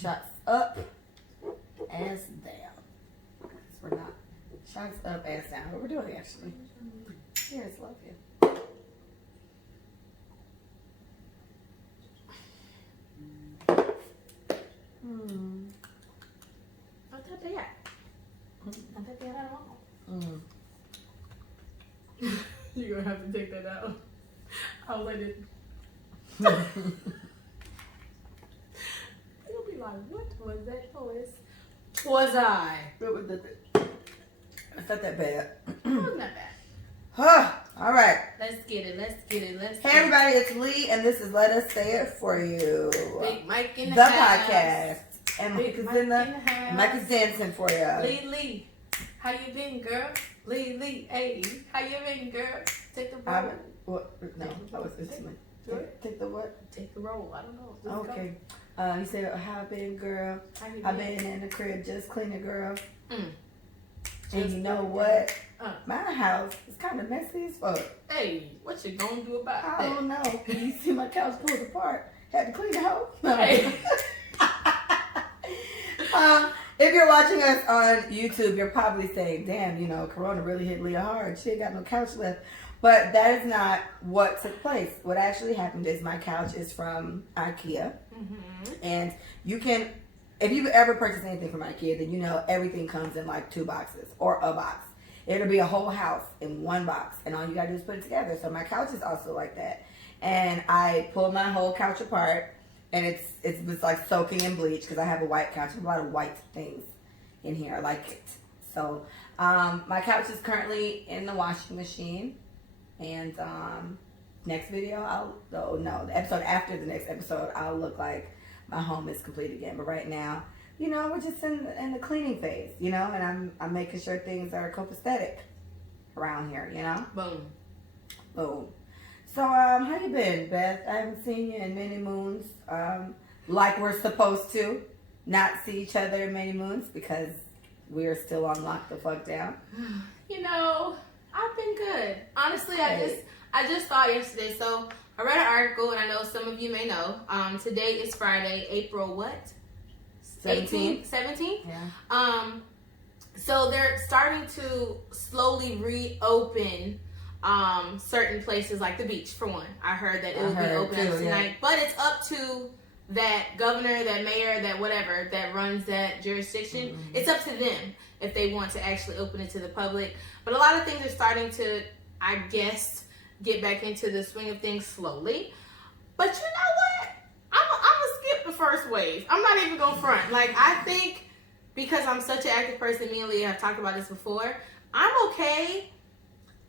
Shots up, ass down. We're not. Shots up, ass down. What we're doing actually. Cheers, love you. I'll take that. I'll take that out of You're gonna have to take that out. I'll let it. You'll be like, what was that voice? Was I? It's not that bad. It wasn't that bad. All right. Let's get it. Hey everybody, it's Lee, and this is Let Us Say It For You. Big Mike in the the podcast. And Big Mike is Mike in the house. Mike is dancing for you. Lee, how you been, girl? Lee, hey, how you been, girl? Take the roll. What? No, that was instantly. Take the what? Take the roll. I don't know. Let's Okay. You said, how been, girl? I've been in the crib just cleaning, girl. And you know what? My house is kind of messy as fuck. Hey, what you gonna do about that? I don't know. You see my couch pulled apart. Had to clean the house. Hey. If you're watching us on YouTube, you're probably saying, damn, Corona really hit Leah hard. She ain't got no couch left. But that is not what took place. What actually happened is my couch is from IKEA. And you can, if you've ever purchased anything from IKEA, then you know everything comes in like 2 boxes or a box. It'll be a whole house in 1 box. And all you got to do is put it together. So my couch is also like that. And I pulled my whole couch apart. And it was like soaking in bleach because I have a white couch. I have a lot of white things in here. I like it. So my couch is currently in the washing machine. And next video, the episode after the next episode, I'll look like my home is complete again. But right now, we're just in the cleaning phase, and I'm making sure things are copacetic around here, Boom. Boom. So, how you been, Beth? I haven't seen you in many moons. Like we're supposed to not see each other in many moons because we are still on lock the fuck down. I've been good. Honestly, I just thought yesterday. So I read an article, and I know some of you may know. Today is Friday, April what? 17th. 17th? Yeah. So they're starting to slowly reopen certain places like the beach, for one. I heard that it will be open tonight. Yeah. But it's up to that governor, that mayor, that whatever, that runs that jurisdiction. It's up to them if they want to actually open it to the public. But a lot of things are starting to, I guess, get back into the swing of things slowly. But you know what? I'm gonna skip the first wave. I'm not even gonna front. Like, I think because I'm such an active person, me and Leah have talked about this before, I'm okay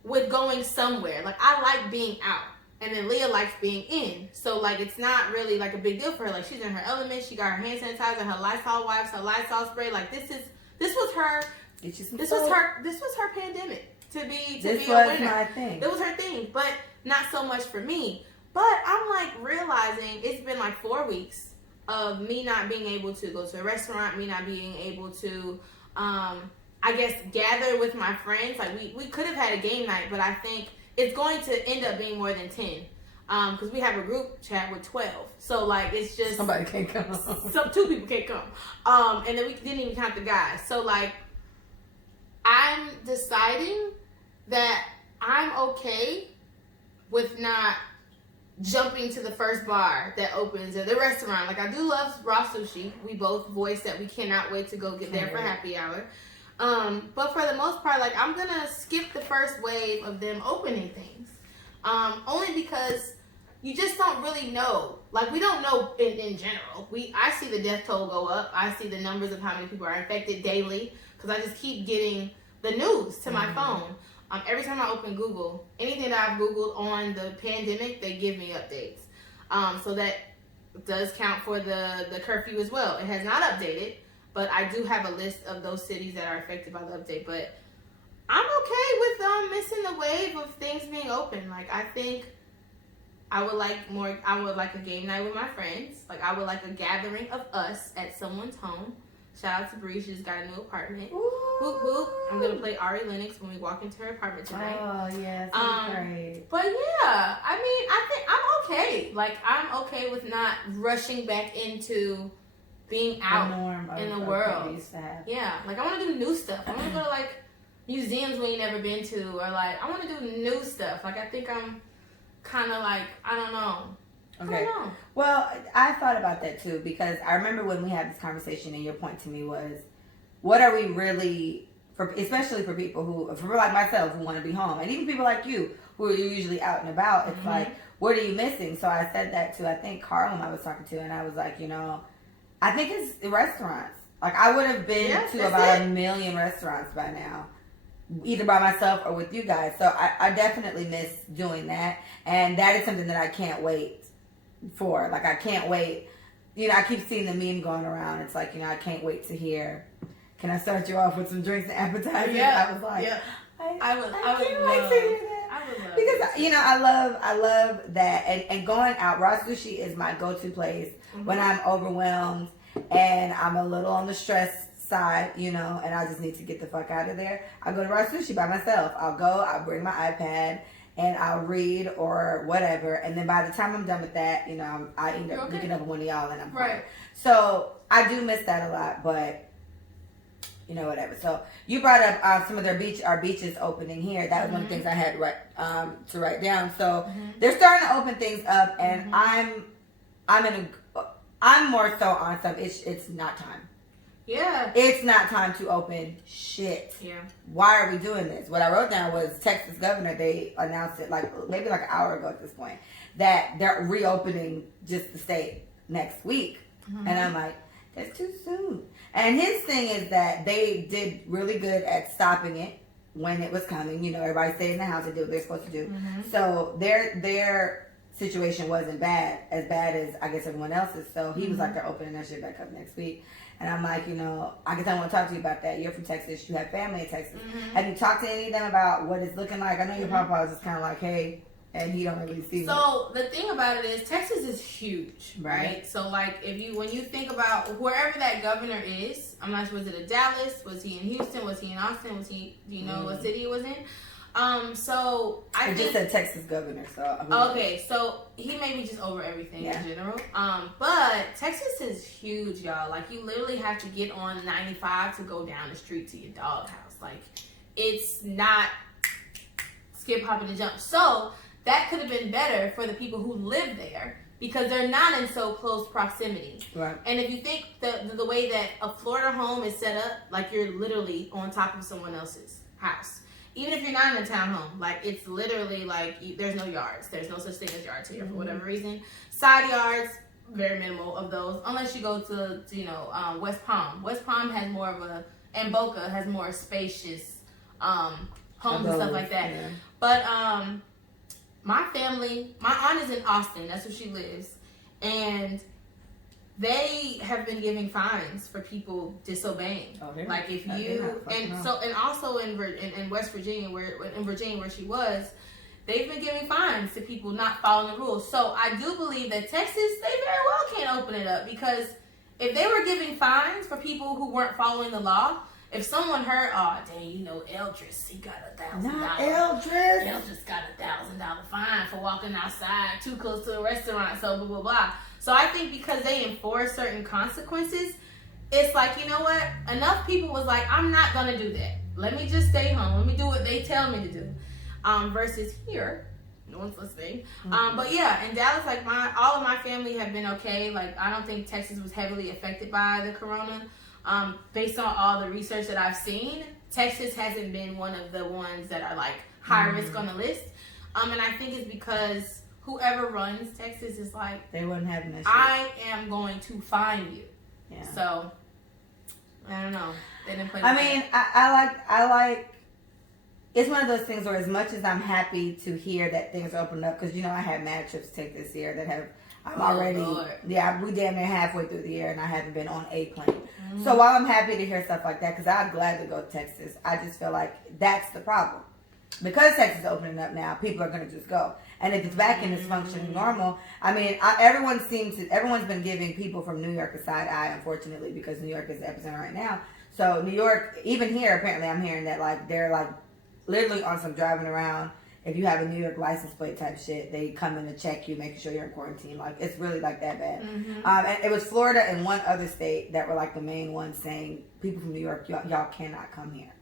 with going somewhere. Like, I like being out. And then Leah likes being in. So, like, it's not really, like, a big deal for her. Like, she's in her element. She got her hand sanitizer, her Lysol wipes, her Lysol spray. Like, this was her pandemic to be a winner. This was my thing. It was her thing, but not so much for me. But I'm, like, realizing it's been, like, 4 weeks of me not being able to go to a restaurant, me not being able to, I guess, gather with my friends. Like, we could have had a game night, but I think it's going to end up being more than 10. Because we have a group chat with 12. So, like, it's just... Somebody can't come. 2 people can't come. And then we didn't even count the guys. So, like, I'm deciding that I'm okay with not jumping to the first bar that opens or the restaurant. Like, I do love raw sushi. We both voiced that we cannot wait to go get there for happy hour. But for the most part, like, I'm gonna skip the first wave of them opening things. Only because you just don't really know. Like, we don't know in general. I see the death toll go up. I see the numbers of how many people are infected daily because I just keep getting the news to my phone. Every time I open Google, anything that I've Googled on the pandemic, they give me updates. So that does count for the curfew as well. It has not updated. But I do have a list of those cities that are affected by the update. But I'm okay with missing the wave of things being open. Like, I think I would like a game night with my friends. Like, I would like a gathering of us at someone's home. Shout out to Bree. She just got a new apartment. Whoop, whoop. I'm going to play Ari Lennox when we walk into her apartment tonight. Oh, yeah. That's great. But, yeah. I mean, I think I'm okay. Like, I'm okay with not rushing back into being out in the world. Yeah, like I want to do new stuff. I want to go to like museums we ain't never been to, or like I want to do new stuff. Like I think I'm kind of like I don't know. Okay. Well, I thought about that too because I remember when we had this conversation, and your point to me was, what are we really for? Especially for people who, for like myself, who want to be home, and even people like you who are usually out and about. It's like, what are you missing? So I said that to I think Carlin I was talking to, and I was like, I think it's the restaurants. Like I would have been to about 1 million restaurants by now, either by myself or with you guys. So I definitely miss doing that, and that is something that I can't wait for. Like I can't wait. I keep seeing the meme going around. It's like, I can't wait to hear. Can I start you off with some drinks and appetizers? Yeah. I was like, I would can't wait to hear that. I would love because I love that, and going out. Raw Sushi is my go-to place when I'm overwhelmed and I'm a little on the stress side, and I just need to get the fuck out of there. I go to Raw Sushi by myself. I'll bring my iPad and I'll read or whatever, and then by the time I'm done with that, I end up picking up one of y'all and I'm fine. So I do miss that a lot, but whatever. So you brought up some of our beaches opening here. That was one of the things I had to write down. So they're starting to open things up, and I'm more so on some. It's not time. Yeah. It's not time to open shit. Yeah. Why are we doing this? What I wrote down was Texas governor. They announced it maybe an hour ago at this point that they're reopening just the state next week, and I'm like, that's too soon. And his thing is that they did really good at stopping it when it was coming. Everybody stayed in the house and did what they're supposed to do. So their situation wasn't as bad as I guess everyone else's. So he was like, they're opening that shit back up next week. And I'm like, I guess I want to talk to you about that. You're from Texas. You have family in Texas. Have you talked to any of them about what it's looking like? I know your papa was just kind of like, hey, and he don't really see So the thing about it is Texas is huge, right? So like when you think about wherever that governor is, I'm not sure, was it in Dallas? Was he in Houston? Was he in Austin? Do you know what city it was in? So I just said Texas governor. So okay, so he may be just over everything in general. But Texas is huge, y'all. Like you literally have to get on 95 to go down the street to your doghouse. Like it's not skip, hop, and jump. So that could have been better for the people who live there because they're not in so close proximity. Right. And if you think the way that a Florida home is set up, like you're literally on top of someone else's house. Even if you're not in a townhome, like it's literally like there's no yards. There's no such thing as yards here for whatever reason. Side yards, very minimal of those, unless you go to West Palm. West Palm has more of and Boca has more spacious homes and stuff like that. Yeah. But my family, my aunt is in Austin. That's where she lives, and they have been giving fines for people disobeying. Like if you and also in West Virginia, where she was, they've been giving fines to people not following the rules. So I do believe that Texas, they very well can't open it up because if they were giving fines for people who weren't following the law. If someone heard, Eldris, he got $1,000. Not Eldris. Eldris got $1,000 fine for walking outside too close to a restaurant, so blah, blah, blah. So I think because they enforce certain consequences, it's like, you know what? Enough people was like, I'm not going to do that. Let me just stay home. Let me do what they tell me to do. Versus here, no one's listening. But yeah, in Dallas, like all of my family have been okay. Like I don't think Texas was heavily affected by the corona. Based on all the research that I've seen, Texas hasn't been one of the ones that are like high risk on the list. And I think it's because whoever runs Texas is like, they wouldn't have this. I am going to find you. Yeah. So I don't know. They didn't play. I like. It's one of those things where as much as I'm happy to hear that things are opening up, because I had mad trips to take this year that have. We damn near halfway through the year and I haven't been on a plane. So while I'm happy to hear stuff like that, because I'm glad to go to Texas, I just feel like that's the problem. Because Texas is opening up now, people are going to just go. And if it's back in its functioning normal, everyone's been giving people from New York a side eye, unfortunately, because New York is the epicenter right now. So New York, even here, apparently I'm hearing that like they're like literally on some driving around if you have a New York license plate type shit, they come in to check you, making sure you're in quarantine. Like, it's really like that bad. And it was Florida and one other state that were like the main ones saying, people from New York, y'all cannot come here.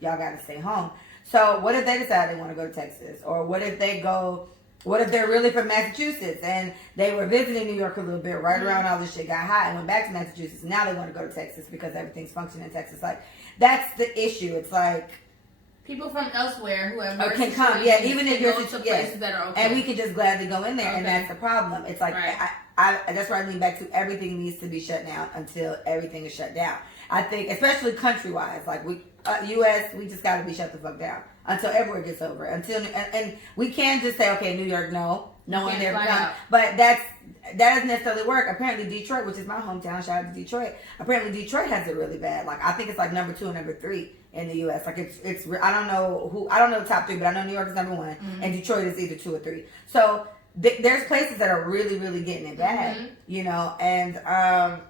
Y'all got to stay home. So what if they decide they want to go to Texas? Or what if they're really from Massachusetts and they were visiting New York a little bit right around all this shit got hot and went back to Massachusetts. Now they want to go to Texas because everything's functioning in Texas. Like, that's the issue. It's like, people from elsewhere who have can come, yeah, even if you're to places that are okay, and we can just gladly go in there, and that's the problem. It's like I that's where I lean back to. Everything needs to be shut down until everything is shut down. I think, especially country wise, like we U.S., we just got to be shut the fuck down until everywhere gets over. Until and we can't just say, okay, New York, no one there come. But that doesn't necessarily work. Apparently, Detroit, which is my hometown, shout out to Detroit. Apparently, Detroit has it really bad. Like, I think it's like number 2 and number 3 in the U.S. Like, it's I don't know the top 3, but I know New York is number 1, and Detroit is either 2 or 3. So there's places that are really, really getting it bad, you know. And a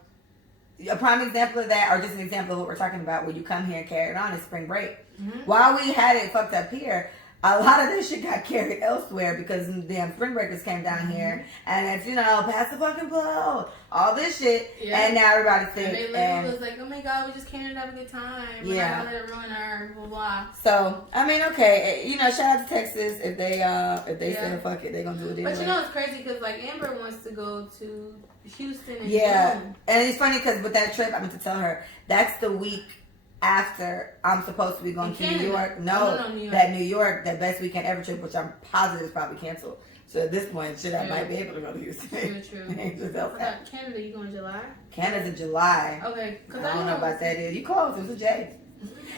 prime example of that, or just an example of what we're talking about, when you come here and carry it on, is spring break. While we had it fucked up here, a lot of this shit got carried elsewhere because damn spring breakers came down here, and it's, you know, pass the fucking blow, all this shit, and now everybody's sick. And they literally was like, oh my god, we just came here to have a good time. We're not gonna let it ruin our blah blah. So I mean, okay, you know, shout out to Texas if they say fuck it, they gonna do it anyway. But you know, it's crazy because like Amber wants to go to Houston and June. And it's funny because with that trip, I meant to tell her that's the week after I'm supposed to be going to New York. No, New York. That New York, that best weekend ever trip, which I'm positive is probably canceled. So at this point, shit, I might be able to go to Houston. True. Canada, you going in July? Canada's in July. Okay. I don't know about that. You close. It was a J.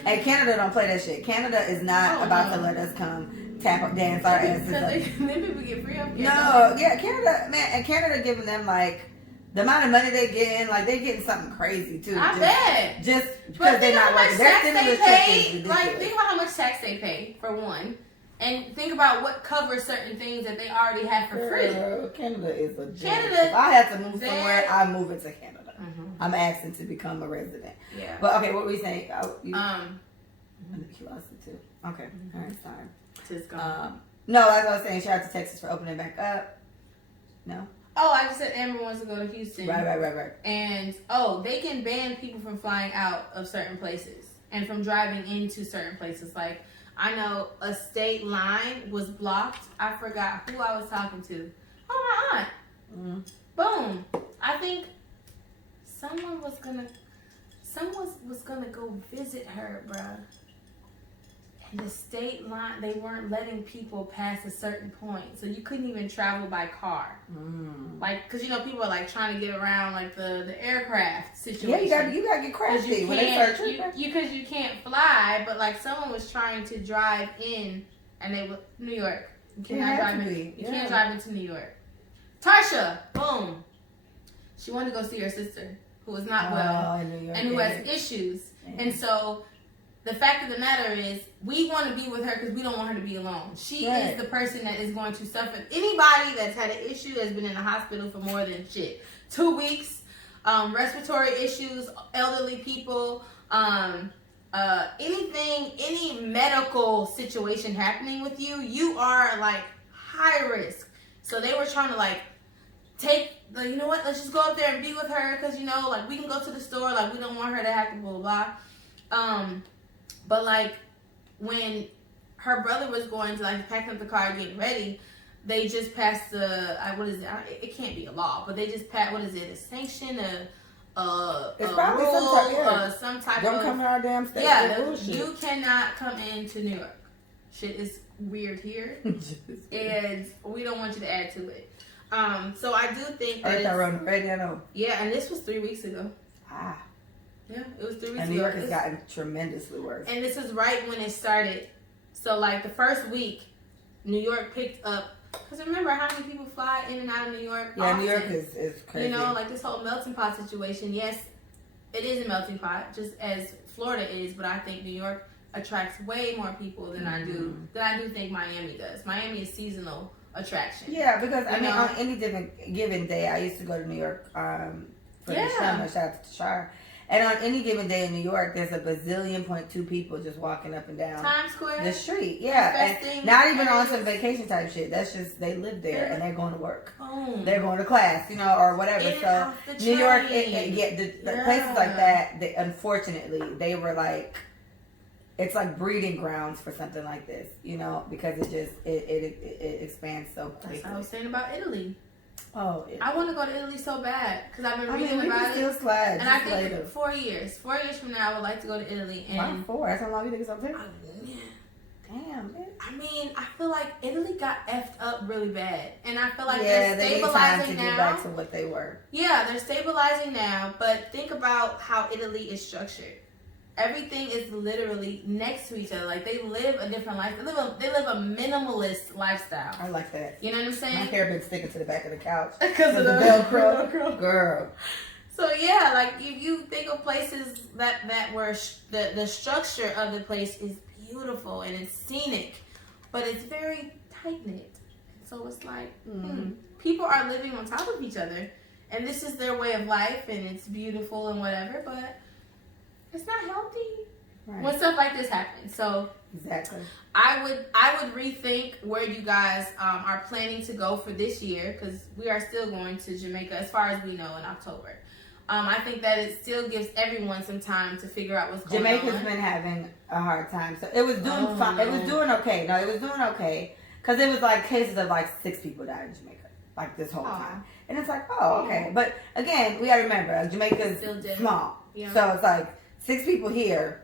And Canada don't play that shit. Canada is not about to let us come dance our asses up. Because then people get free up here. No, yeah, Canada, man, and Canada giving them like the amount of money they getting, like they getting something crazy too. I bet. Just because they're not working. Their stimulus check is ridiculous. Like, think about how much tax they pay for one, and think about what covers certain things that they already have for free. Canada is a gem. Canada. If I had to move somewhere, I'm moving to Canada. I'm asking to become a resident. Yeah. But okay, what were you saying? You lost it too. Okay. All right, sorry. Just gone. No, as I was saying, shout out to Texas for opening back up. No. Oh, I just said Amber wants to go to Houston. Right. And, they can ban people from flying out of certain places and from driving into certain places. Like, I know a state line was blocked. I forgot who I was talking to. Oh, my aunt. Boom. I think someone was gonna go visit her, bruh. The state line, they weren't letting people pass a certain point, so you couldn't even travel by car. Like, cause you know people are like trying to get around like the aircraft situation. Yeah, you gotta get crafty when they start tripping. Because you can't fly, but like someone was trying to drive in, and they were New York. You cannot drive in. You can't drive into New York. Tarsha, boom. She wanted to go see her sister, who was not well and who has issues, and so. The fact of the matter is, we want to be with her because we don't want her to be alone. She is the person that is going to suffer. Anybody that's had an issue has been in the hospital for more than 2 weeks. Respiratory issues, elderly people, any medical situation happening with you, you are like high risk. So they were trying to like you know what? Let's just go up there and be with her because you know, like we can go to the store. Like we don't want her to have to blah blah. But like when her brother was going to like packing up the car and getting ready, they just passed what is it? It can't be a law, but they just passed a sanction, it's probably rule, some type don't come to our damn state. Yeah, you cannot come into New York. Shit is weird here, and we don't want you to add to it. So I do think that yeah, and this was 3 weeks ago. Yeah, it was 3 weeks ago. And New York has gotten tremendously worse. And this is right when it started. So, like, the first week, New York picked up. Because remember how many people fly in and out of New York? Yeah, often. New York is crazy. You know, like this whole melting pot situation. Yes, it is a melting pot, just as Florida is. But I think New York attracts way more people than I do think Miami does. Miami is seasonal attraction. Yeah, because, I mean, on any given day, I used to go to New York for the summer. Shout out to Shar. And on any given day in New York, there's a bazillion.2 people just walking up and down Times Square, the street. Yeah, and not even on some vacation type shit. That's just they live there and they're going to work. Boom. They're going to class, you know, or whatever. In and So out the New York, train. the places like that, they, unfortunately, they were like, it's like breeding grounds for something like this, you know, because it just it expands so quickly. That's what I was saying about Italy. Oh, I want to go to Italy so bad because I've been reading we about can still it. slide. And I think 4 years. 4 years from now, I would like to go to Italy. And Why 4? That's how long you think it's gonna take? yeah. Damn, bitch. I mean, I feel like Italy got effed up really bad, and I feel like Yeah, they're they need time to stabilizing get now. back to what they were. Yeah, they're stabilizing now, but think about how Italy is structured. Everything is literally next to each other. Like they live a different life. They live a minimalist lifestyle. I like that. You know what I'm saying? My hair been sticking to the back of the couch Because of the Velcro. Girl. So yeah, like if you think of places that were the structure of the place is beautiful and it's scenic, but it's very tight knit. So it's like people are living on top of each other, and this is their way of life, and it's beautiful and whatever, but it's not healthy when stuff like this happens. So exactly, I would rethink where you guys are planning to go for this year, because we are still going to Jamaica as far as we know in October. I think that it still gives everyone some time to figure out what's going on. Jamaica's been having a hard time, so it was doing fine. It was doing okay. No, it was doing okay because it was like cases of like 6 people died in Jamaica like this whole time, and it's like, oh, okay. But again, we got to remember Jamaica's small, so it's like 6 people here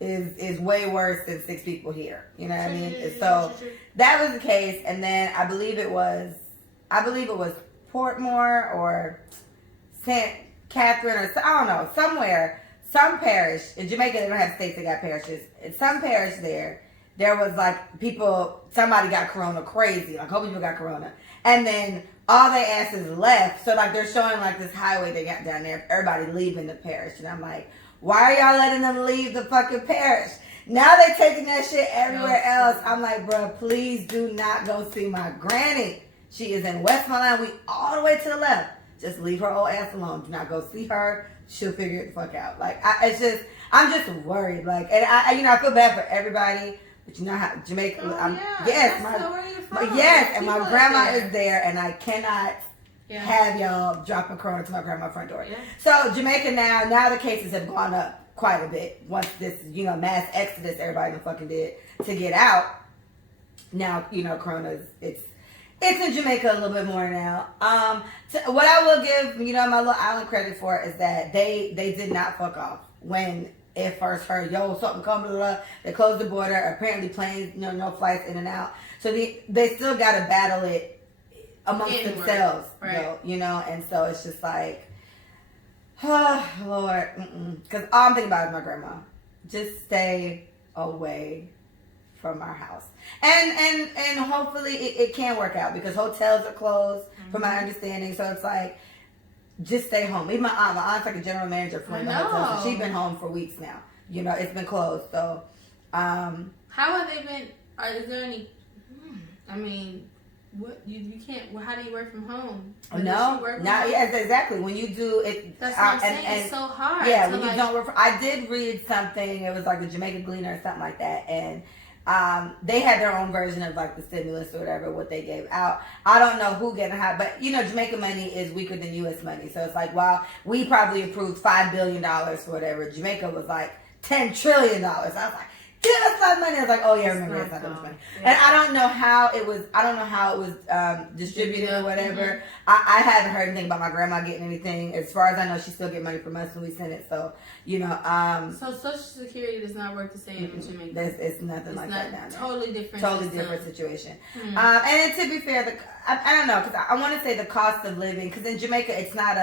is way worse than 6 people here. You know what I mean? So that was the case, and then I believe it was Portmore or St. Catherine or I don't know, somewhere, some parish in Jamaica. They don't have states; they got parishes. In some parish there was like somebody got corona crazy, like a couple people got corona, and then all their asses left. So like they're showing like this highway they got down there, everybody leaving the parish, and I'm like, why are y'all letting them leave the fucking parish? Now they taking that shit everywhere else. I'm like, bro, please do not go see my granny. She is in Westmoreland. We all the way to the left. Just leave her old ass alone. Do not go see her. She'll figure it the fuck out. Like, I'm just worried. Like, and I feel bad for everybody. But you know how Jamaica. And my grandma is there, and I cannot have y'all dropping corona to my grandma's front door. Yeah. So Jamaica now the cases have gone up quite a bit once this mass exodus everybody fucking did to get out. Now corona it's in Jamaica a little bit more now. What I will give my little island credit for is that they did not fuck off when it first heard something coming up. They closed the border. Apparently planes no flights in and out. So they still got to battle it amongst themselves, right? And so it's just like, oh Lord, because all I'm thinking about is my grandma. Just stay away from our house, and hopefully it can work out because hotels are closed, from my understanding. So it's like, just stay home. Even my aunt's like a general manager for the hotel, so she's been home for weeks now. It's been closed. So, how have they been? Is there any? I mean, what you can't? Well, how do you work from home? Yes, exactly. When you do it, that's what I'm saying. It's so hard. Yeah, when you don't work. I did read something. It was like the Jamaica Gleaner or something like that, and they had their own version of like the stimulus or whatever, what they gave out. I don't know who getting high, but Jamaica money is weaker than U.S. money. So it's like, wow, we probably approved $5 billion for whatever. Jamaica was like $10 trillion. I was like, give us that money. I was like, oh yeah, I remember it's not that much money. Yeah. And I don't know how it was distributed or whatever. Mm-hmm. I haven't heard anything about my grandma getting anything. As far as I know, she still get money from us when we send it. So, so Social Security does not work the same in Jamaica. It's nothing like that down there. Totally different. Totally different situation. Mm-hmm. And to be fair, I don't know, because I want to say the cost of living, because in Jamaica, it's not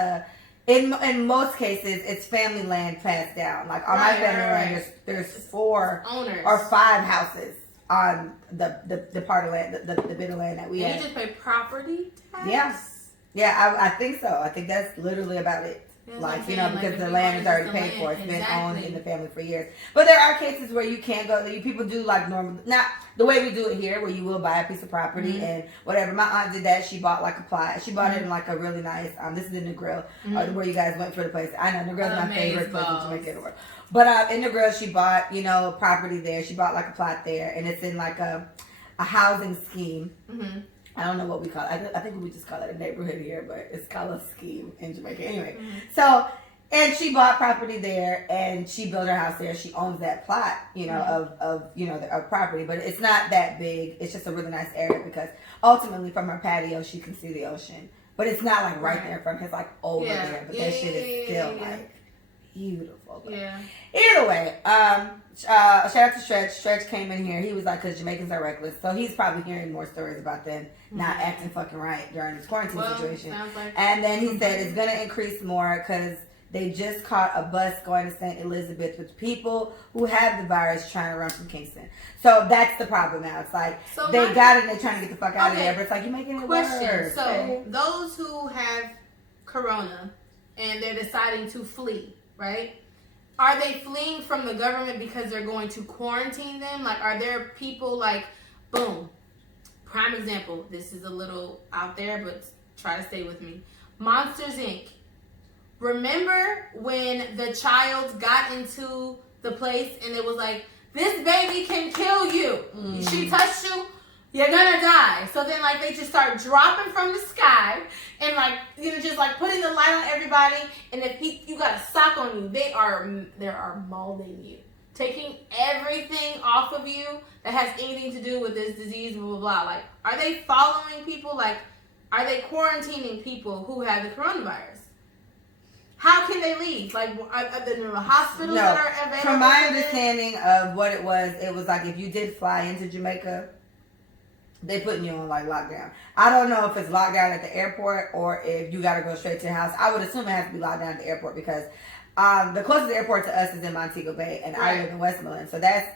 in most cases, it's family land passed down. Like on my family land, there's 4 owners or 5 houses on the part of land, the bit of land that we have. You just pay property tax? Yeah, I think so. I think that's literally about it. That's like, what I'm you know, saying. because Like, the if land you is already purchase the paid for. It's land, been owned exactly. in the family for years. But there are cases where you can go, people do like normal, not the way we do it here, where you will buy a piece of property and whatever. My aunt did that. She bought like a plot. She bought it in like a really nice, this is in the grill, where you guys went for the place. I know, the grill's my favorite place in Jamaica in the world. But in the grill, she bought, you know, property there. She bought like a plot there, and it's in like a housing scheme. I don't know what we call it. I think we just call it a neighborhood here, but it's called a scheme in Jamaica. Anyway, so, and she bought property there, and she built her house there. She owns that plot, you know, of property, but it's not that big. It's just a really nice area because ultimately from her patio, she can see the ocean. But it's not like right there from, it's like over there. But that shit is still like beautiful. But either way, shout out to Stretch. Stretch came in here. He was like, because Jamaicans are reckless. So he's probably hearing more stories about them not acting fucking right during this quarantine situation. Like and then he said it's going to increase more because they just caught a bus going to St. Elizabeth with people who have the virus trying to run from Kingston. So that's the problem now. It's like they got it and they're trying to get the fuck out of there. But it's like, you're making it worse. So those who have corona and they're deciding to flee, right? Are they fleeing from the government because they're going to quarantine them? Like, are there people like, boom, prime example, this is a little out there, but try to stay with me. Monsters, Inc. Remember when the child got into the place and it was like, this baby can kill you. She touched you, you're gonna die. So then, like, they just start dropping from the sky and, like, you know, just like putting the light on everybody. And if you got a sock on you, they are mauling you, taking everything off of you that has anything to do with this disease. Blah blah blah. Like, are they following people? Like, are they quarantining people who have the coronavirus? How can they leave? Like, are there hospitals that are available? From my understanding of what it was like if you did fly into Jamaica, they putting you on like lockdown. I don't know if it's lockdown at the airport or if you got to go straight to the house. I would assume it has to be lockdown at the airport because the closest airport to us is in Montego Bay, and I live in Westmoreland, so that's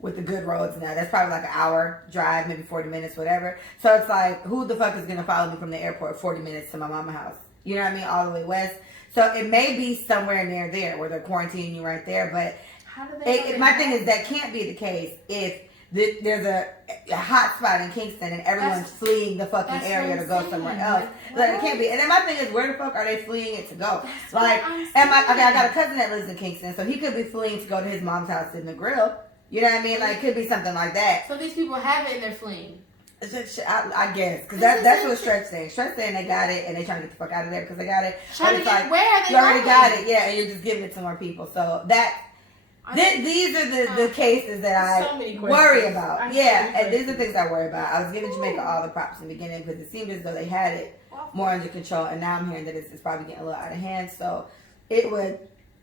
with the good roads now. That's probably like an hour drive, maybe 40 minutes, whatever. So it's like, who the fuck is gonna follow me from the airport 40 minutes to my mama's house? You know what I mean? All the way west. So it may be somewhere near there where they're quarantining you right there. But how do they my thing is that can't be the case if there's a hot spot in Kingston and everyone's fleeing the fucking area to go somewhere else. Like, it can't be. And then my thing is, where the fuck are they fleeing it to go? Like, I got a cousin that lives in Kingston, so he could be fleeing to go to his mom's house in the grill. You know what I mean? Like, it could be something like that. So these people have it and they're fleeing. I guess, because that's what Stretch saying. Stretch saying they got it and they trying to get the fuck out of there because they got it. Trying to get like, where are they you already going? got it, yeah, and you're just giving it to more people. So these are the cases that I worry about. Yeah, and these are the things I worry about. I was giving Jamaica all the props in the beginning because it seemed as though they had it more under control, and now I'm hearing that it's probably getting a little out of hand. So it would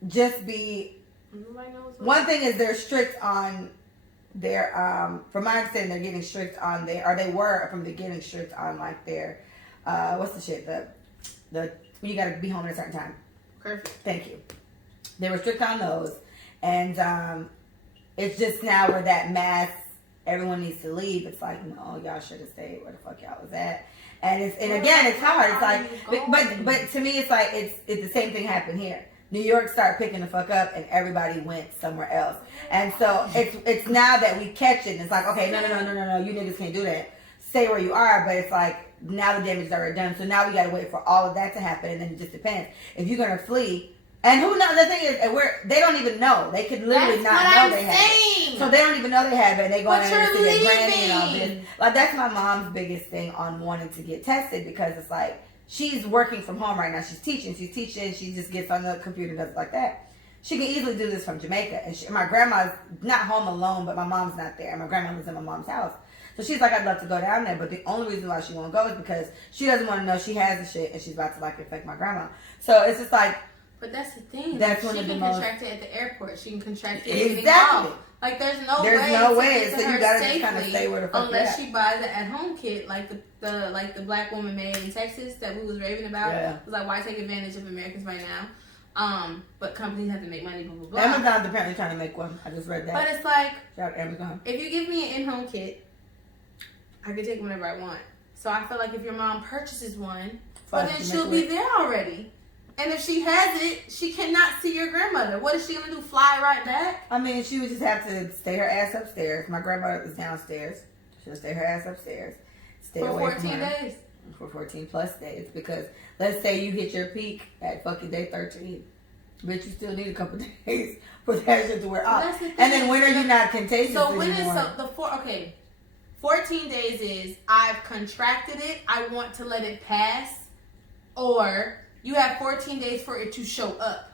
just be one thing is they're strict on their from my understanding they're getting strict on they were from the beginning strict on like their what's the shit the you gotta be home at a certain time. Perfect. Thank you. They were strict on those, and it's just now where that mass everyone needs to leave. It's like, no, y'all should have stayed where the fuck y'all was at. And again it's hard. It's like but to me it's like it's the same thing happened here. New York started picking the fuck up and everybody went somewhere else. And so it's now that we catch it and it's like, okay, no, you niggas can't do that. Stay where you are, but it's like now the damage is already done. So now we gotta wait for all of that to happen, and then it just depends. If you're gonna flee, and who knows, the thing is they don't even know. They could literally not know they have it. So they don't even know they have it, and they go in there and see their granny and all this. Like, that's my mom's biggest thing on wanting to get tested, because it's like, she's working from home right now. She's teaching. She just gets on the computer and does it like that. She can easily do this from Jamaica. And my grandma's not home alone, but my mom's not there. And my grandma lives in my mom's house. So she's like, I'd love to go down there. But the only reason why she won't go is because she doesn't want to know she has the shit and she's about to, like, infect my grandma. So it's just like... But that's the thing. That's like, one she of can the most... contract it at the airport. She can contract it Exactly. Like, there's no way. So you gotta just kind of stay where the fuck unless she buys an at-home kit, like the black woman made in Texas that we was raving about. Yeah. It was like, why take advantage of Americans right now? But companies have to make money, blah blah blah. Amazon's apparently trying to make one. I just read that. But it's like, shout out Amazon. If you give me an in-home kit, I can take whenever I want. So I feel like if your mom purchases one, well, then she'll be there already. And if she has it, she cannot see your grandmother. What is she gonna do? Fly right back? I mean, she would just have to stay her ass upstairs. My grandmother was downstairs. She'll stay her ass upstairs. Stay For away 14 from her. days. For 14 plus days. Because let's say you hit your peak at fucking day 13. But you still need a couple days for that shit to wear off. And then when are you not contagious So when anymore? is the 14 days is I've contracted it, I want to let it pass, or you have 14 days for it to show up.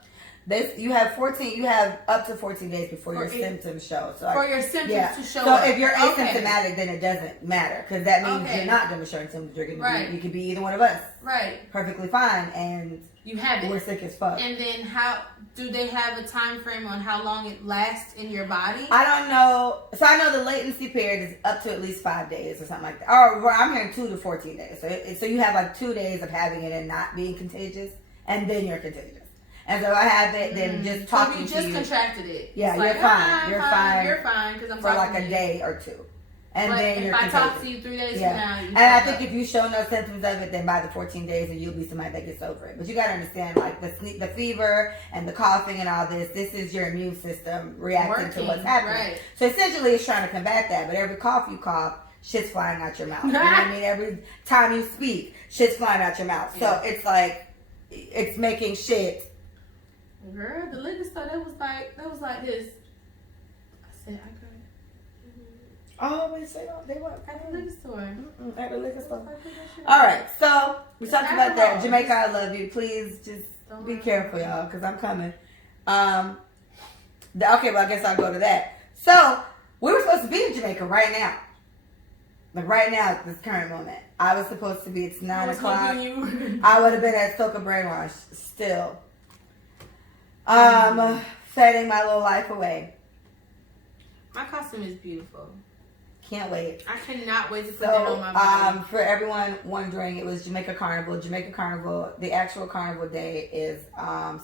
You have up to 14 days before your symptoms show. So for your symptoms to show up. So if you're asymptomatic, then it doesn't matter because that means you're not going to show symptoms. You're going to be, you could be either one of us. Right. Perfectly fine, and you have it. We're sick as fuck. And then how do they have a time frame on how long it lasts in your body? I don't know. So I know the latency period is up to at least 5 days or something like that. Or I'm hearing 2 to 14 days. So you have like 2 days of having it and not being contagious, and then you're contagious. And so I have it, then just talking to you. So you just contracted it. Yeah, you're fine. You're fine. You're fine because I'm for like a day or 2. And but then if you're I contagious. talk to you 3 days from now, and I think if you show no symptoms of it, then by the 14 days, then you'll be somebody that gets over it. But you got to understand, like the fever and the coughing and all this is your immune system reacting to what's happening. Right. So essentially, it's trying to combat that. But every cough you cough, shit's flying out your mouth. You know what I mean? Every time you speak, shit's flying out your mouth. So it's like it's making shit. Girl, the liquor store that was like this. I said I could. Oh, they were at the liquor store. At the liquor store. All right, so we talked about that. Jamaica, I love you. Please just be careful, y'all, because I'm coming. Okay, well, I guess I'll go to that. So we were supposed to be in Jamaica right now. Like right now, at this current moment. I was supposed to be. It's 9 o'clock. I would have been at Soca Brainwash still. Setting my little life away. My costume is beautiful. Can't wait. I cannot wait to put that on my body. For everyone wondering, it was Jamaica Carnival. Jamaica Carnival, the actual carnival day is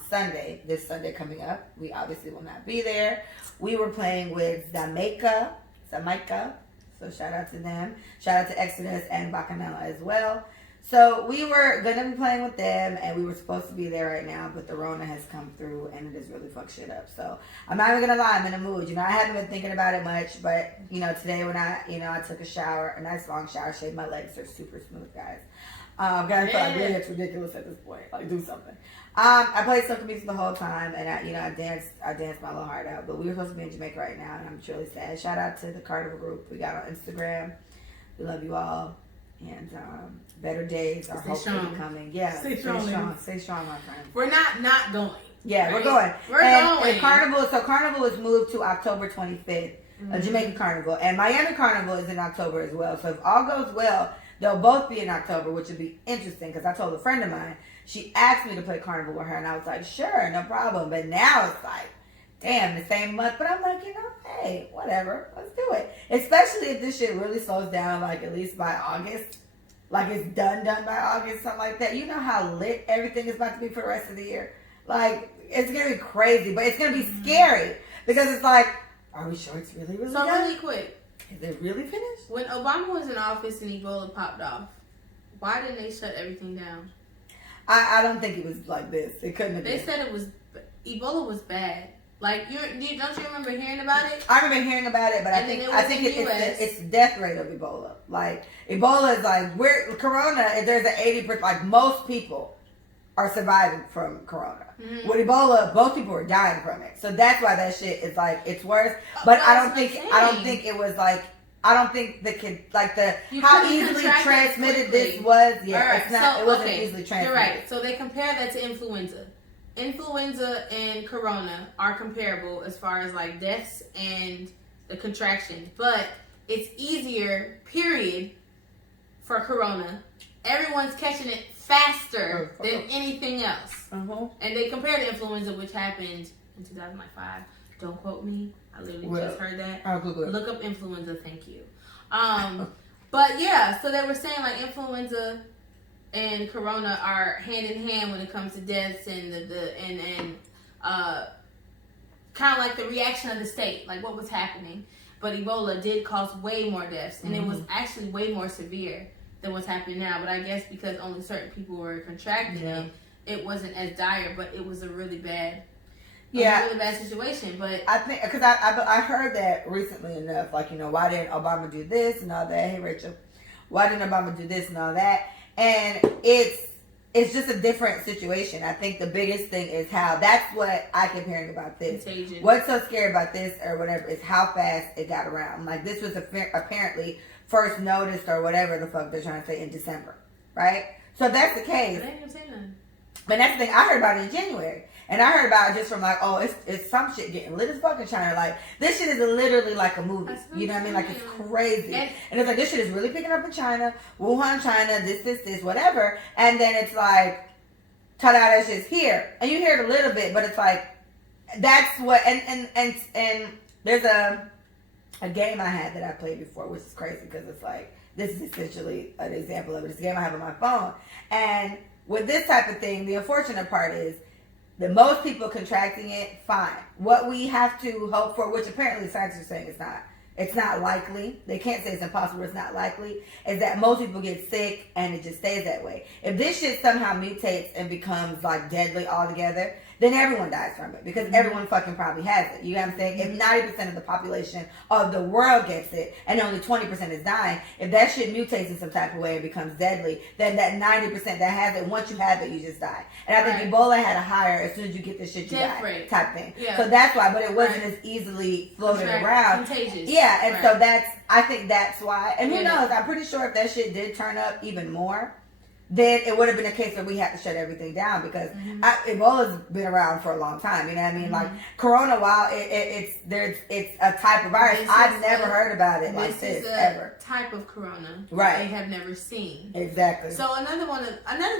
Sunday. This Sunday coming up. We obviously will not be there. We were playing with Jamaica. So shout out to them. Shout out to Exodus and Bacanella as well. So we were going to be playing with them, and we were supposed to be there right now, but the Rona has come through, and it has really fucked shit up. So I'm not even going to lie, I'm in a mood. You know, I haven't been thinking about it much, but, you know, today when I took a shower, a nice long shower, shaved my legs. They're super smooth, guys. I feel like really it's ridiculous at this point. Like, do something. I played soca music the whole time, and I danced my little heart out. But we were supposed to be in Jamaica right now, and I'm truly sad. Shout out to the Carnival group we got on Instagram. We love you all. And better days are hopefully coming. Yeah, stay strong, my friend. We're not going. Yeah, right? We're going. We're going. And Carnival was moved to October 25th. Jamaica Carnival, and Miami Carnival is in October as well. So if all goes well, they'll both be in October, which would be interesting. Because I told a friend of mine, she asked me to play Carnival with her, and I was like, sure, no problem. But now it's like, damn, the same month. But I'm like, hey, whatever. Let's do it. Especially if this shit really slows down, like at least by August. Like it's done by August, something like that. You know how lit everything is about to be for the rest of the year? Like, it's going to be crazy, but it's going to be scary. Because it's like, are we sure it's really done? So really quick. Is it really finished? When Obama was in office and Ebola popped off, why didn't they shut everything down? I don't think it was like this. It couldn't have been. They said Ebola was bad. Like, don't you remember hearing about it? I remember hearing about it, but I think it's the death rate of Ebola. Like, Ebola is like, Corona, there's an 80%, like most people are surviving from Corona. Mm-hmm. With Ebola, both people are dying from it. So that's why that shit is like, it's worse. But I don't think it was like, I don't think how easily transmitted this was. Yeah, right. It's not, it wasn't easily transmitted. You're right. So they compare that to influenza. Influenza and Corona are comparable as far as like deaths and the contraction, but it's easier, period, for Corona. Everyone's catching it faster than anything else. Uh-huh. And they compare to influenza, which happened in 2005. Don't quote me. I literally just heard that. I'll Google it. Look up influenza. Thank you. But yeah, so they were saying like influenza and Corona are hand in hand when it comes to deaths and kind of like the reaction of the state, like what was happening. But Ebola did cause way more deaths, and it was actually way more severe than what's happening now. But I guess because only certain people were contracting it, it wasn't as dire, but it was a really bad, really bad situation. But I think because I heard that recently enough, like, why didn't Obama do this and all that? Hey, Rachel, why didn't Obama do this and all that? And it's just a different situation. I think the biggest thing is how, that's what I kept hearing about this. Contagion. What's so scary about this or whatever is how fast it got around. Like, this was apparently first noticed or whatever the fuck they're trying to say in December, right? So if that's the case. But they didn't say nothing. But that's the thing, I heard about it in January. And I heard about it just from like, oh, it's some shit getting lit as fuck in China. Like, this shit is literally like a movie. You know what I mean? Like, it's crazy. And it's like, this shit is really picking up in China, Wuhan, China, this, whatever. And then it's like, ta-da, that shit's here. And you hear it a little bit, but it's like, that's what, and there's a game I had that I played before, which is crazy because it's like, this is essentially an example of it. It's a game I have on my phone. And with this type of thing, the unfortunate part is that most people contracting it, fine. What we have to hope for, which apparently scientists are saying it's not likely. They can't say it's impossible, it's not likely, is that most people get sick and it just stays that way. If this shit somehow mutates and becomes like deadly altogether, then everyone dies from it because everyone fucking probably has it. You know what I'm saying? If 90% of the population of the world gets it and only 20% is dying, if that shit mutates in some type of way and becomes deadly, then that 90% that has it, once you have it, you just die. And I think Ebola had a higher, as soon as you get this shit, you die type thing. Yeah. So that's why, but it wasn't as easily floated around. Contagious. Yeah, and so I think that's why. And who knows? I'm pretty sure if that shit did turn up even more, then it would have been a case where we had to shut everything down because Ebola's been around for a long time. You know what I mean? Like, Corona, while it's a type of virus, I've never heard about it like this ever. Type of Corona, right? They have never seen. Exactly. So another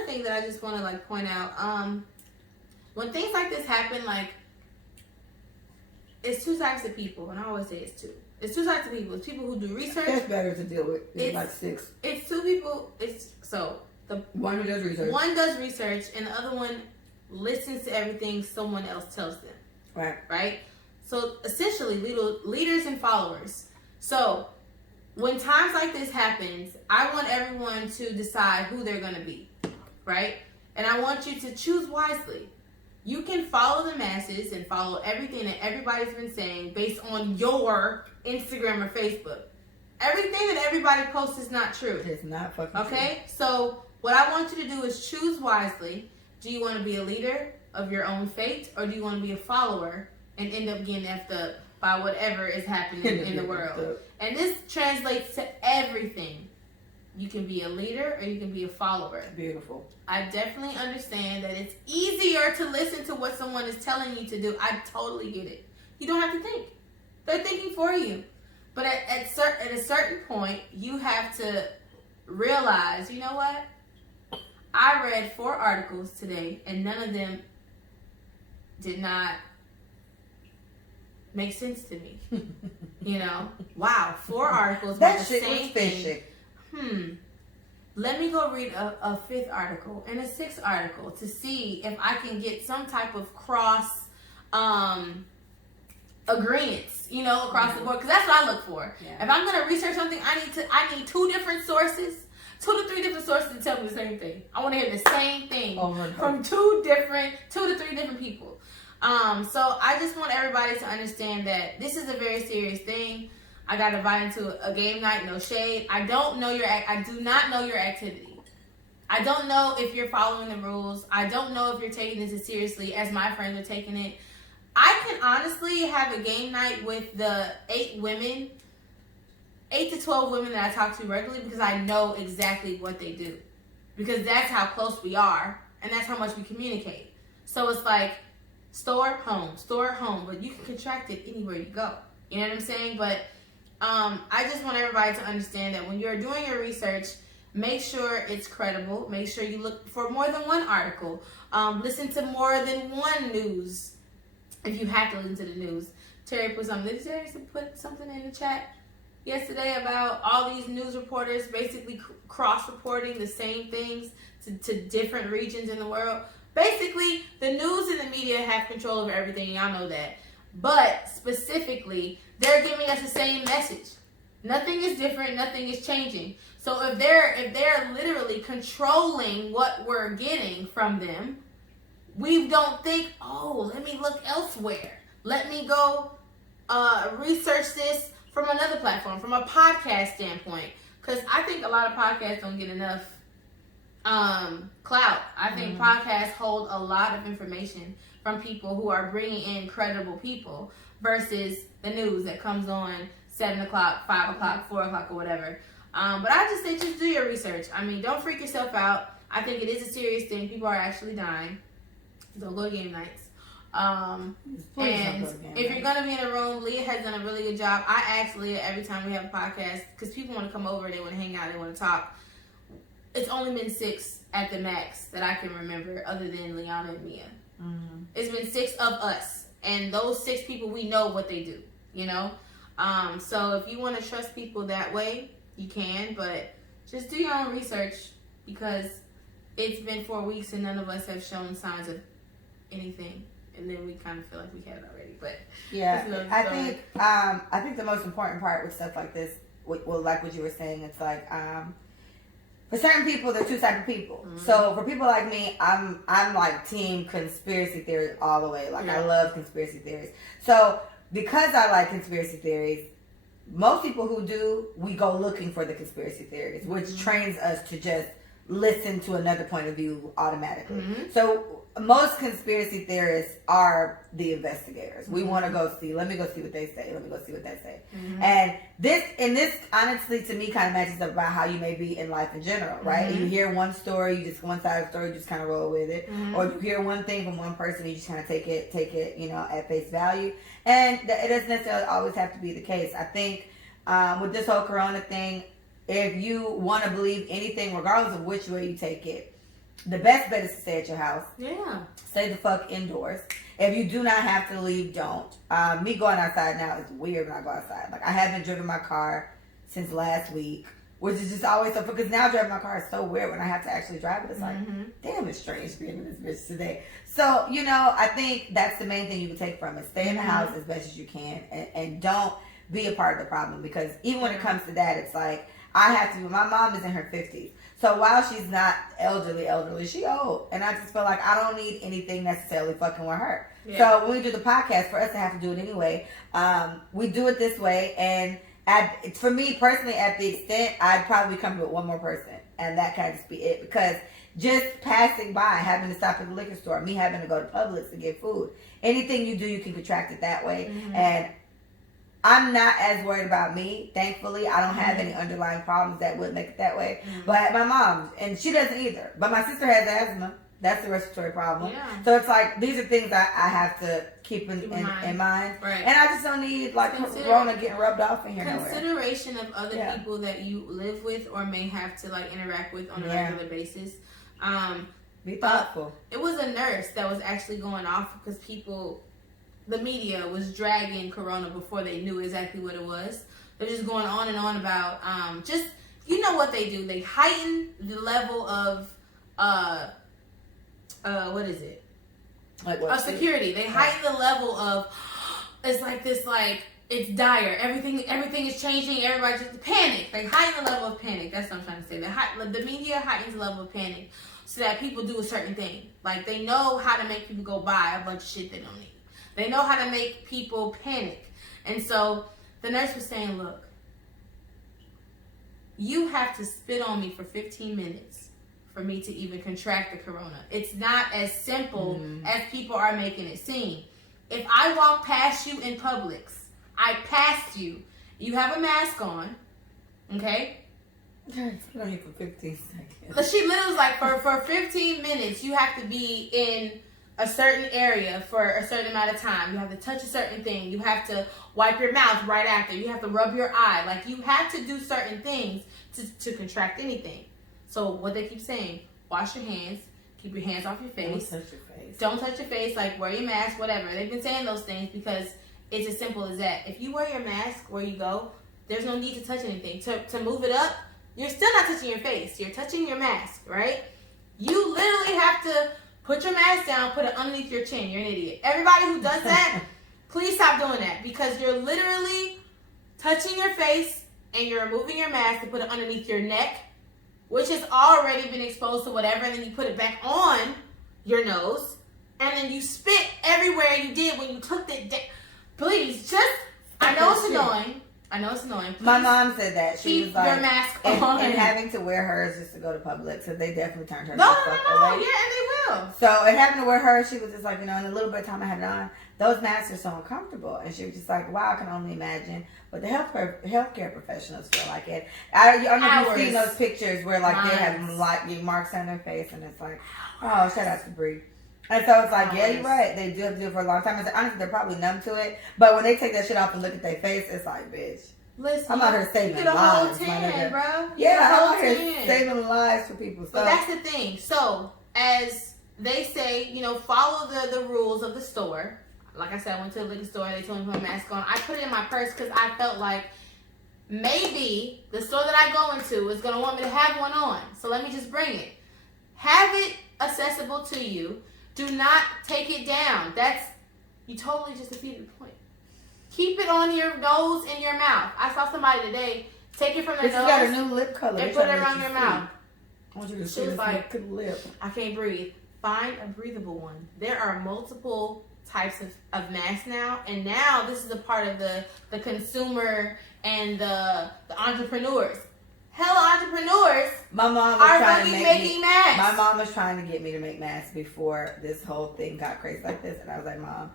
thing that I just want to like point out, when things like this happen, like, it's two types of people, and I always say it's two. It's two types of people. It's people who do research. It's better to deal with. It's like six. It's two people. The one who does research. One does research, and the other one listens to everything someone else tells them. Right. Right? So, essentially, leaders and followers. So, when times like this happens, I want everyone to decide who they're going to be. Right? And I want you to choose wisely. You can follow the masses and follow everything that everybody's been saying based on your Instagram or Facebook. Everything that everybody posts is not true. It's not fucking true. Okay? So, what I want you to do is choose wisely. Do you want to be a leader of your own fate, or do you want to be a follower and end up getting effed up by whatever is happening in the world? And this translates to everything. You can be a leader or you can be a follower. Beautiful. I definitely understand that it's easier to listen to what someone is telling you to do. I totally get it. You don't have to think. They're thinking for you. But at a certain point, you have to realize, you know what? I read 4 articles today, and none of them did not make sense to me. You know? Wow, 4 articles that about the shit same was thing. Let me go read a 5th article and a 6th article to see if I can get some type of cross agreements, you know, across the board. Because that's what I look for. Yeah. If I'm going to research something, I need 2 different sources. 2 to 3 different sources to tell me the same thing. I want to hear the same thing from 2 to 3 different people. So I just want everybody to understand that this is a very serious thing. I got invited to a game night, no shade. I do not know your activity. I don't know if you're following the rules. I don't know if you're taking this as seriously as my friends are taking it. I can honestly have a game night with the 8 to 12 women that I talk to regularly because I know exactly what they do. Because that's how close we are, and that's how much we communicate. So it's like store, home, but you can contract it anywhere you go. You know what I'm saying? But I just want everybody to understand that when you're doing your research, make sure it's credible. Make sure you look for more than one article. Listen to more than one news if you have to listen to the news. Terry put something. Did Terry put something in the chat yesterday about all these news reporters basically cross-reporting the same things to different regions in the world? Basically, the news and the media have control over everything. Y'all know that. But specifically, they're giving us the same message. Nothing is different. Nothing is changing. So if they're literally controlling what we're getting from them, we don't think, oh, let me look elsewhere. Let me go research this from another platform, from a podcast standpoint. Because I think a lot of podcasts don't get enough clout. I think podcasts hold a lot of information from people who are bringing in credible people versus the news that comes on 7 o'clock, 5 o'clock, 4 o'clock, or whatever. But I just think just do your research. I mean, don't freak yourself out. I think it is a serious thing. People are actually dying. Don't go to game nights. And if you're going to be in a room, Leah has done a really good job. I ask Leah every time we have a podcast because people want to come over, they want to hang out, they want to talk. It's only been 6 at the max that I can remember other than Liana and Mia. Mm-hmm. It's been 6 of us. And those 6 people, we know what they do, you know? So if you want to trust people that way, you can, but just do your own research because it's been 4 weeks and none of us have shown signs of anything. And then we kind of feel like we had it already, but yeah, I think the most important part with stuff like this, well, like what you were saying, it's like for certain people, there are 2 types of people. Mm-hmm. So for people like me, I'm like team conspiracy theory all the way. Like I love conspiracy theories. So because I like conspiracy theories, most people who do, we go looking for the conspiracy theories, which trains us to just listen to another point of view automatically. Mm-hmm. So most conspiracy theorists are the investigators. We want to go see. Let me go see what they say. Let me go see what they say. Mm-hmm. And this honestly to me kind of matches up about how you may be in life in general, right? Mm-hmm. You hear one story, you just one side of the story, you just kind of roll with it, or you hear one thing from one person, you just kind of take it, you know, at face value. And it doesn't necessarily always have to be the case. I think with this whole Corona thing, if you want to believe anything, regardless of which way you take it, the best bet is to stay at your house. Yeah. Stay the fuck indoors. If you do not have to leave, don't. Me going outside now is weird when I go outside. Like, I haven't driven my car since last week, which is just always so, because now driving my car is so weird when I have to actually drive it. It's like, damn, it's strange being in this bitch today. So, you know, I think that's the main thing you can take from it. Stay in the house as best as you can and don't be a part of the problem, because even when it comes to that, it's like, I have to, my mom is in her 50s. So while she's not elderly, she old. And I just feel like I don't need anything necessarily fucking with her. Yeah. So when we do the podcast, for us to have to do it anyway, we do it this way. And for me personally, at the extent, I'd probably come with one more person. And that kind of just be it. Because just passing by, having to stop at the liquor store, me having to go to Publix to get food, anything you do, you can contract it that way. Mm-hmm. And I'm not as worried about me, thankfully. I don't have any underlying problems that would make it that way. Mm-hmm. But my mom, and she doesn't either. But my sister has asthma. That's a respiratory problem. Yeah. So it's like, these are things I have to keep in mind. Right. And I just don't need, like, Corona getting rubbed off in here consideration nowhere. Of other people that you live with or may have to, like, interact with on a regular basis. Be thoughtful. It was a nurse that was actually going off because the media was dragging Corona before they knew exactly what it was. They're just going on and on about just, you know what they do. They heighten the level of what is it? Like what? Security. They heighten the level of, it's like this, like, it's dire. Everything is changing. Everybody just panic. They heighten the level of panic. That's what I'm trying to say. The media heightens the level of panic so that people do a certain thing. Like, they know how to make people go buy a bunch of shit they don't need. They know how to make people panic. And so the nurse was saying, look, you have to spit on me for 15 minutes for me to even contract the Corona. It's not as simple as people are making it seem. If I walk past you in Publix, I passed you, you have a mask on, okay? Spit on you for 15 seconds. She literally was like, for 15 minutes, you have to be in a certain area for a certain amount of time. You have to touch a certain thing. You have to wipe your mouth right after. You have to rub your eye. Like, you have to do certain things to contract anything. So what they keep saying, wash your hands, keep your hands off your face. Don't touch your face. Don't touch your face, like wear your mask, whatever. They've been saying those things because it's as simple as that. If you wear your mask where you go, there's no need to touch anything. To move it up, you're still not touching your face. You're touching your mask, right? You literally have to put your mask down, put it underneath your chin. You're an idiot. Everybody who does that, please stop doing that, because you're literally touching your face and you're removing your mask to put it underneath your neck, which has already been exposed to whatever, and then you put it back on your nose. and then you spit everywhere you did when you took the please just, I know it's annoying. Please, my mom said that. She was like, your mask on. And having to wear hers just to go to public, so they definitely turned her No, away. yeah, and they will. So, and having to wear hers, she was just like, in a little bit of time I had it on, those masks are so uncomfortable. And she was just like, wow, I can only imagine what the healthcare professionals feel like. It. I don't know if you've seen those pictures where, like, they have marks on their face, and it's like, oh, shout out to Brie. And so it's like, yeah, you're right. They do have to do it for a long time. And honestly, they're probably numb to it. But when they take that shit off and look at their face, it's like, bitch. Listen, I'm out here saving lives, my nigga. Bro. Yeah, I'm out here saving lives for people. So. But that's the thing. So, as they say, follow the rules of the store. Like I said, I went to the liquor store. They told me to put a mask on. I put it in my purse because I felt like maybe the store that I go into is going to want me to have one on. So, let me just bring it. Have it accessible to you. Do not take it down. You totally just defeated the point. Keep it on your nose and your mouth. I saw somebody today take it from their nose. She got a new lip color. And put it around your mouth. I want you to she was like, lip. I can't breathe. Find a breathable one. There are multiple types of masks now, and now this is a part of the consumer and the entrepreneurs. Hell, entrepreneurs my mom was are trying to making masks. My mom was trying to get me to make masks before this whole thing got crazy like this, and I was like, Mom,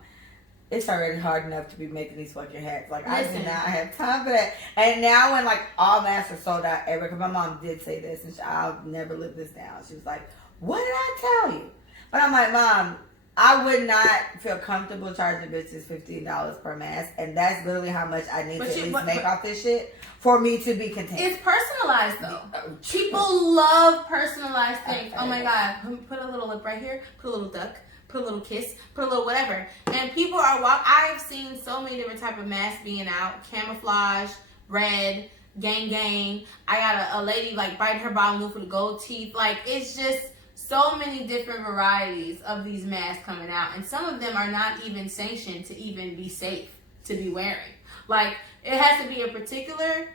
it's already hard enough to be making these fucking hats. Like, I do not have time for that. And now when, like, all masks are sold out everywhere, because my mom did say this, and I'll never live this down. She was like, what did I tell you? But I'm like, Mom, I would not feel comfortable charging bitches $15 per mask, and that's literally how much I need to at least make off this shit for me to be content. It's personalized, though. People love personalized things. Oh, my God. Put a little lip right here. Put a little duck. Put a little kiss, put a little whatever. And people are I've seen so many different type of masks being out. Camouflage, red, gang. I got a lady like biting her bottom lip with the gold teeth. Like, it's just so many different varieties of these masks coming out. And some of them are not even sanctioned to even be safe to be wearing. Like, it has to be a particular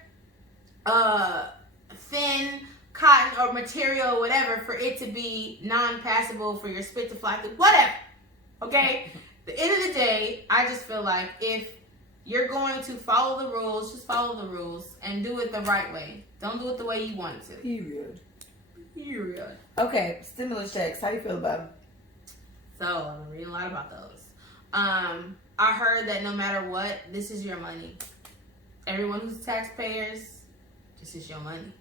thin cotton or material or whatever for it to be non-passable for your spit to fly through, whatever. Okay? At the end of the day, I just feel like if you're going to follow the rules, just follow the rules and do it the right way. Don't do it the way you want to. Period. Period. Okay, stimulus checks. How you feel about them? So, I'm reading a lot about those. I heard that no matter what, this is your money. Everyone who's taxpayers, this is your money.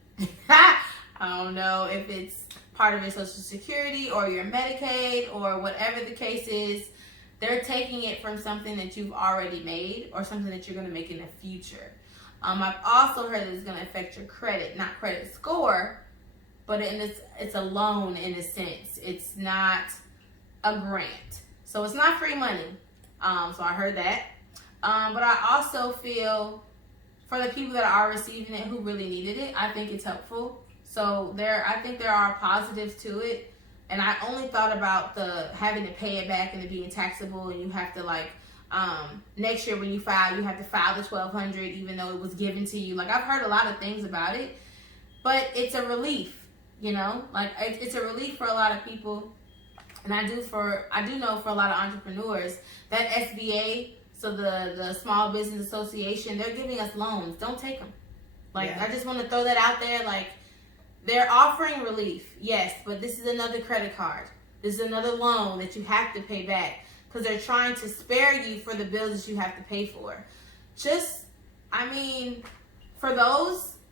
I don't know if it's part of your Social Security or your Medicaid or whatever the case is. They're taking it from something that you've already made or something that you're going to make in the future. I've also heard that it's going to affect your credit, not credit score, but it's a loan in a sense. It's not a grant. So it's not free money. So I heard that. But I also feel for the people that are receiving it who really needed it, I think it's helpful. So I think there are positives to it. And I only thought about the having to pay it back and it being taxable, and you have to next year when you file, you have to file the $1,200 even though it was given to you. Like, I've heard a lot of things about it, but it's a relief, like it's a relief for a lot of people. And I do know for a lot of entrepreneurs that SBA, so the Small Business Association, they're giving us loans. Don't take them. I just want to throw that out there. Like, they're offering relief, yes, but this is another credit card. This is another loan that you have to pay back because they're trying to spare you for the bills that you have to pay for.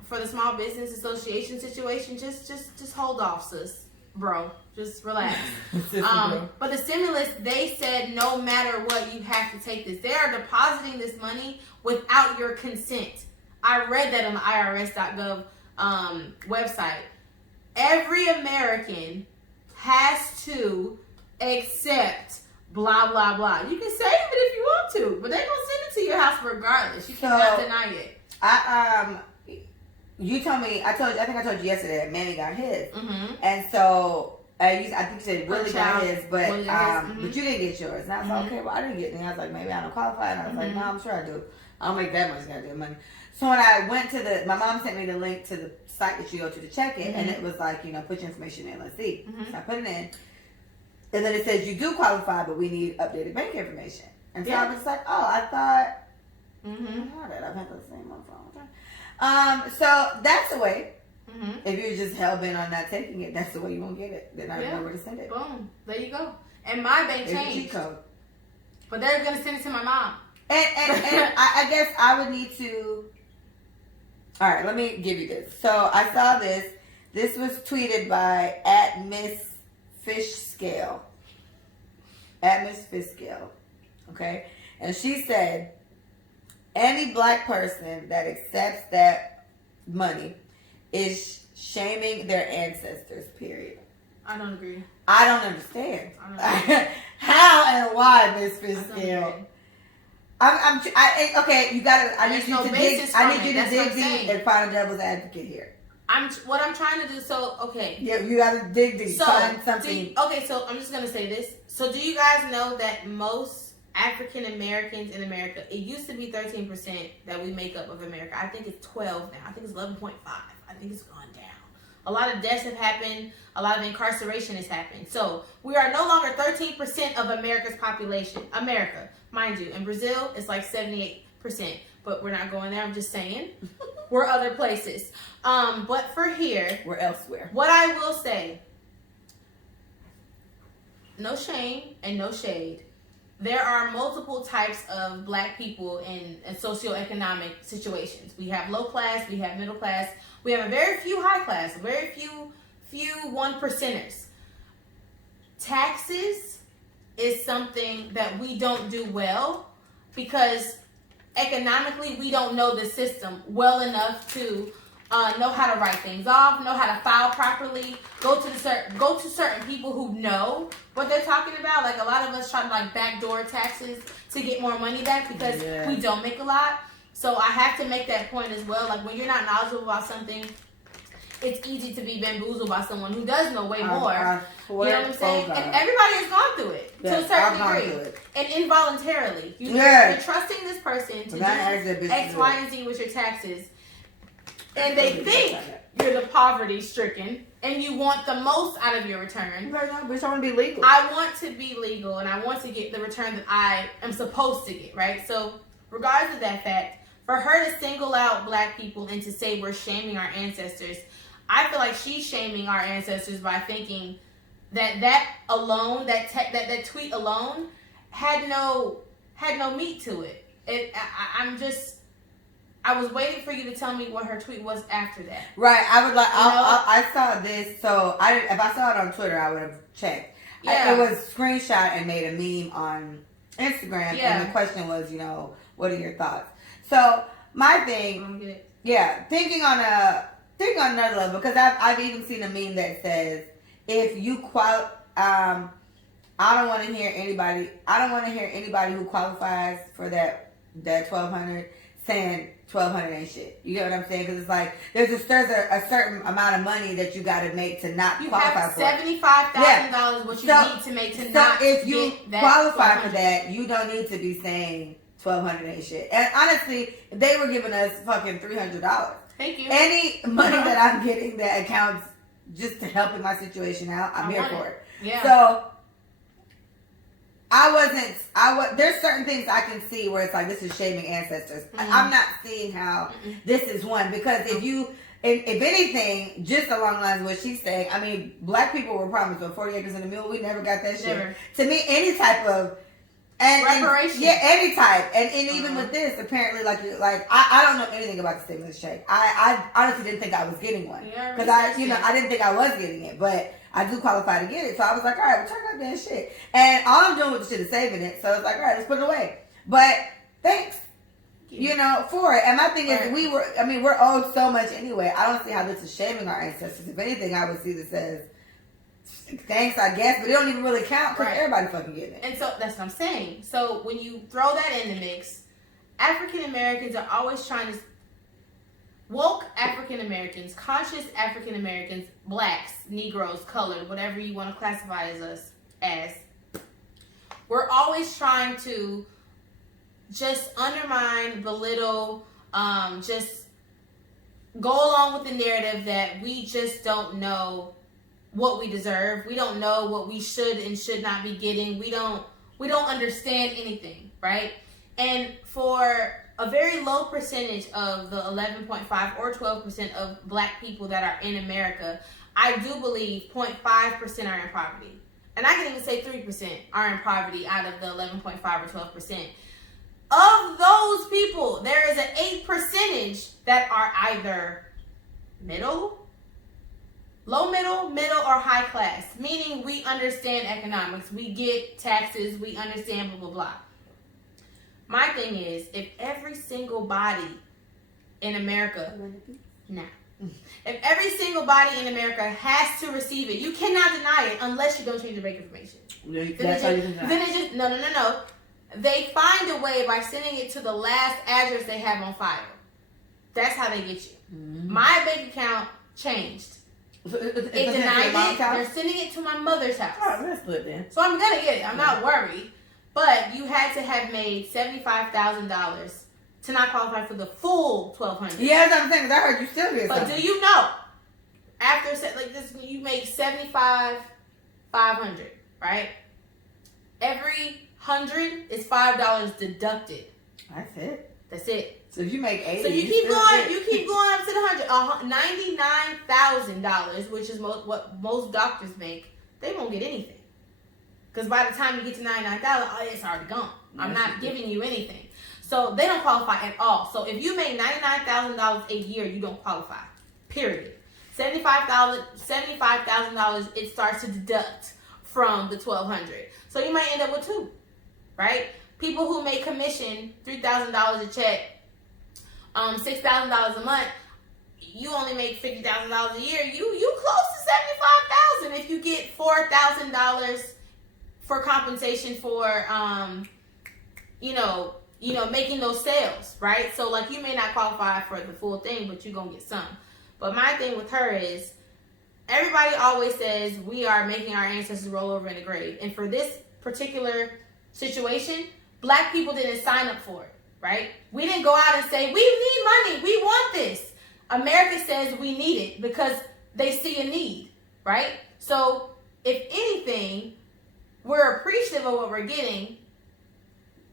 For the Small Business Association situation, just hold off, sis, bro. Just relax. But the stimulus, they said no matter what, you have to take this. They are depositing this money without your consent. I read that on the IRS.gov website. Every American has to accept blah, blah, blah. You can save it if you want to, but they're going to send it to your house regardless. You cannot deny it. You told me, I think I told you yesterday that Manny got his. Mm-hmm. And so, I think you said Willie got his, but you didn't get yours. And I was like, okay, well, I didn't get it. And I was like, maybe I don't qualify. And I was like, no, I'm sure I do. I don't make that much goddamn money. So when I went to my mom sent me the link to the site that you go to check it, and it was like, put your information in, let's see. So I put it in. And then it says you do qualify, but we need updated bank information. And so Yeah. I was like, oh, I thought, Mm-hmm. I've had the same one for a long time. So that's the way. Mm-hmm. If you're just hell bent on not taking it, that's the way you won't get it. Then I Yeah. know where to send it. Boom. There you go. And my bank There's a changed. cheat code. But they're going to send it to my mom. And I guess I would need to. All right, let me give you this. So I saw this. This was tweeted by @MissFishScale. @MissFishScale. Okay? And she said, any black person that accepts that money is shaming their ancestors, period. I don't agree. I don't understand. I don't agree. How and why, Miss I don't Fitzgerald? agree. Okay, you gotta. I There's need you no to dig. basis I from need it. you to That's what dig I'm deep saying. and find a devil's advocate here. What I'm trying to do. So okay. Yeah, you gotta dig deep. So Find something. so I'm just gonna say this. So do you guys know that most African Americans in America, it used to be 13% that we make up of America. I think it's 12 now. I think it's 11.5. I think it's gone down. A lot of deaths have happened. A lot of incarceration has happened. So we are no longer 13% of America's population. America, mind you. In Brazil, it's like 78%. But we're not going there. I'm just saying. We're other places. But for here, We're elsewhere. what I will say, no shame and no shade. There are multiple types of black people in socioeconomic situations. We have low class, we have middle class, we have a very few high class, very few 1%ers. Taxes is something that we don't do well because economically we don't know the system well enough to know how to write things off, know how to file properly, go to certain people who know what they're talking about. Like a lot of us try to like backdoor taxes to get more money back because we don't make a lot. So I have to make that point as well. Like when you're not knowledgeable about something, it's easy to be bamboozled by someone who does know way more. You know what I'm saying? And everybody has gone through it to a certain degree. And involuntarily. You're trusting this person to do X, Y, and Z with your taxes. And they think you're the poverty stricken and you want the most out of your return. But I want to be legal. I want to be legal and I want to get the return that I am supposed to get, right? So regardless of that fact, for her to single out black people and to say we're shaming our ancestors, I feel like she's shaming our ancestors by thinking that alone, that tweet alone had no meat to it. I was waiting for you to tell me what her tweet was after that. Right. I would like. I saw this, so if I saw it on Twitter, I would have checked. Yeah. It was screenshot and made a meme on Instagram, and the question was, what are your thoughts? So my thing, thinking on another level, because I've even seen a meme that says if you I don't want to hear anybody who qualifies for that 1,200 saying 1,200 ain't shit. You get what I'm saying? Because it's like there's a certain amount of money that you got to make to not qualify for. You have $75,000 what you need to make to not. So if you qualify for that, you don't need to be saying 1,200 ain't shit. And honestly, they were giving us fucking $300. Thank you. Any money that I'm getting that accounts just to helping my situation out, I'm here for it. Yeah. So there's certain things I can see where it's like this is shaming ancestors. Mm-hmm. I'm not seeing how this is one, because if anything, just along the lines of what she's saying, I mean, black people were promised 40 acres and a mule. We never got that shit. Never. To me, any type of reparation. Any type. And even with this, apparently, like I don't know anything about the stimulus check. I honestly didn't think I was getting one, because I didn't think I was getting it, but I do qualify to get it. So I was like, all right, well, check out that shit. And all I'm doing with the shit is saving it. So it's like, all right, let's put it away. But thanks, for it. And my thing is, we're owed so much anyway. I don't see how this is shaming our ancestors. If anything, I would see this as thanks, I guess, but it don't even really count because everybody fucking getting it. And so that's what I'm saying. So when you throw that in the mix, African Americans are always trying to woke African Americans, conscious African Americans, blacks, Negroes, colored, whatever you want to classify us as. We're always trying to just undermine, belittle, just go along with the narrative that we just don't know what we deserve. We don't know what we should and should not be getting. We don't understand anything, right? And for a very low percentage of the 11.5 or 12% of Black people that are in America, I do believe 0.5% are in poverty. And I can even say 3% are in poverty out of the 11.5 or 12%. Of those people, there is an 8% that are either low middle, or high class. Meaning we understand economics. We get taxes. We understand blah, blah, blah. My thing is, if every single body in America, if every single body in America has to receive it, you cannot deny it unless you don't change the bank information. No. They find a way by sending it to the last address they have on file. That's how they get you. Mm-hmm. My bank account changed. It denied it. They're sending it to my mother's house. All right, let's split then. So I'm gonna get it. I'm not worried. But you had to have made $75,000 to not qualify for the full $1,200. Yeah, that's what I'm saying. Because I heard you still get something. But do you know, after like this, you make $75,500, right? Every 100 is $5 deducted. That's it. That's it. So if you make 80, so you keep going. You keep going up to the 100. $99,000, which is what most doctors make. They won't get anything. Because by the time you get to $99,000, it's already gone. I'm not giving you anything. So they don't qualify at all. So if you make $99,000 a year, you don't qualify. Period. $75,000, it starts to deduct from the $1,200. So you might end up with $2,000, right? People who make commission $3,000 a check, $6,000 a month, you only make $50,000 a year. You close to $75,000 if you get $4,000 for compensation for making those sales, right? So like you may not qualify for the full thing, but you're gonna get some. But my thing with her is everybody always says we are making our ancestors roll over in the grave. And for this particular situation, Black people didn't sign up for it, right? We didn't go out and say, we need money, we want this. America says we need it because they see a need, right? So if anything, we're appreciative of what we're getting.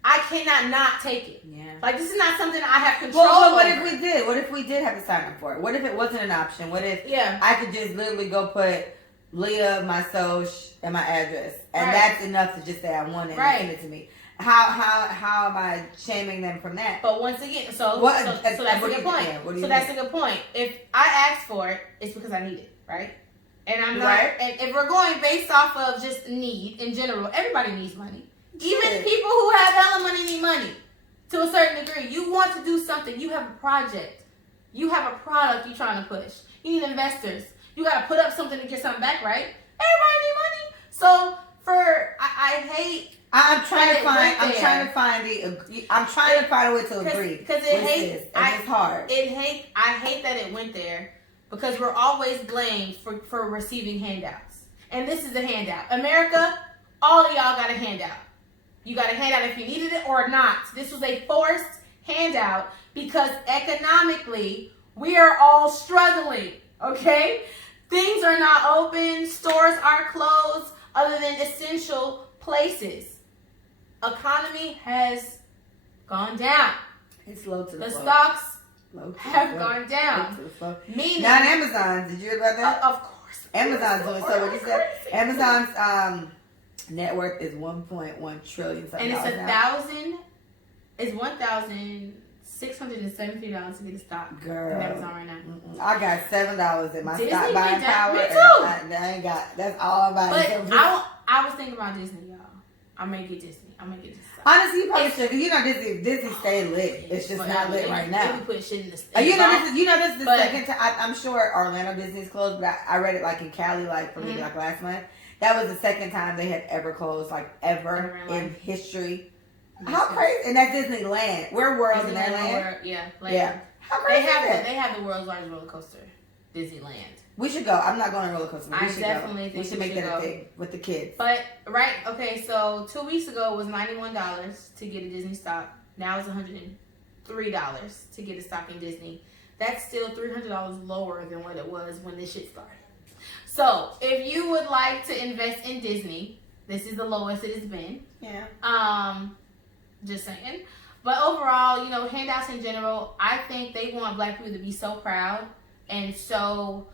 I cannot not take it. Yeah. Like, this is not something I have control over. Well, what if we did? What if we did have to sign up for it? What if it wasn't an option? What if I could just literally go put Leah, my social, and my address, and that's enough to just say I want it and send it to me? How am I shaming them from that? But once again, so that's a good point. So that's a good point. If I ask for it, it's because I need it, right? And I'm not. And if we're going based off of just need in general, everybody needs money. Even people who have hella money need money to a certain degree. You want to do something. You have a project. You have a product you're trying to push. You need investors. You got to put up something to get something back, right? Everybody need money. So I hate. I'm trying to find a way to agree. Because it's hard. I hate that it went there because we're always blamed for receiving handouts. And this is a handout. America, all of y'all got a handout. You got a handout if you needed it or not. This was a forced handout because economically we are all struggling. Okay? Things are not open. Stores are closed other than essential places. Economy has gone down. It's low to the floor. Stocks have gone down. Meaning, not Amazon. Did you hear about that? Of course. Amazon's doing so. What you said? Amazon's net worth is $1.1 trillion. And it's $1,673 to get a stock. Girl, on Amazon right now. I got $7 in my stock buying power. Me too. I ain't got. That's all I'm buying. But I was thinking about Disney, y'all. I'm gonna get Disney. Honestly, you probably should. You know, Disney stay lit. It's just not lit right now. They put shit in the this is the second time. I'm sure Orlando Disney's closed, but I read it like in Cali, like for maybe like last month. That was the second time they had ever closed, like ever in history. How crazy! And that's Disneyland. We're worlds in that land. Yeah. How crazy is that? They have the world's largest roller coaster, Disneyland. We should go. I'm not going on roller coaster. I definitely think we should make that a thing with the kids. But so 2 weeks ago it was $91 to get a Disney stock. Now it's $103 to get a stock in Disney. That's still $300 lower than what it was when this shit started. So, if you would like to invest in Disney, this is the lowest it has been. Yeah. Just saying. But overall, you know, handouts in general, I think they want black people to be so proud and so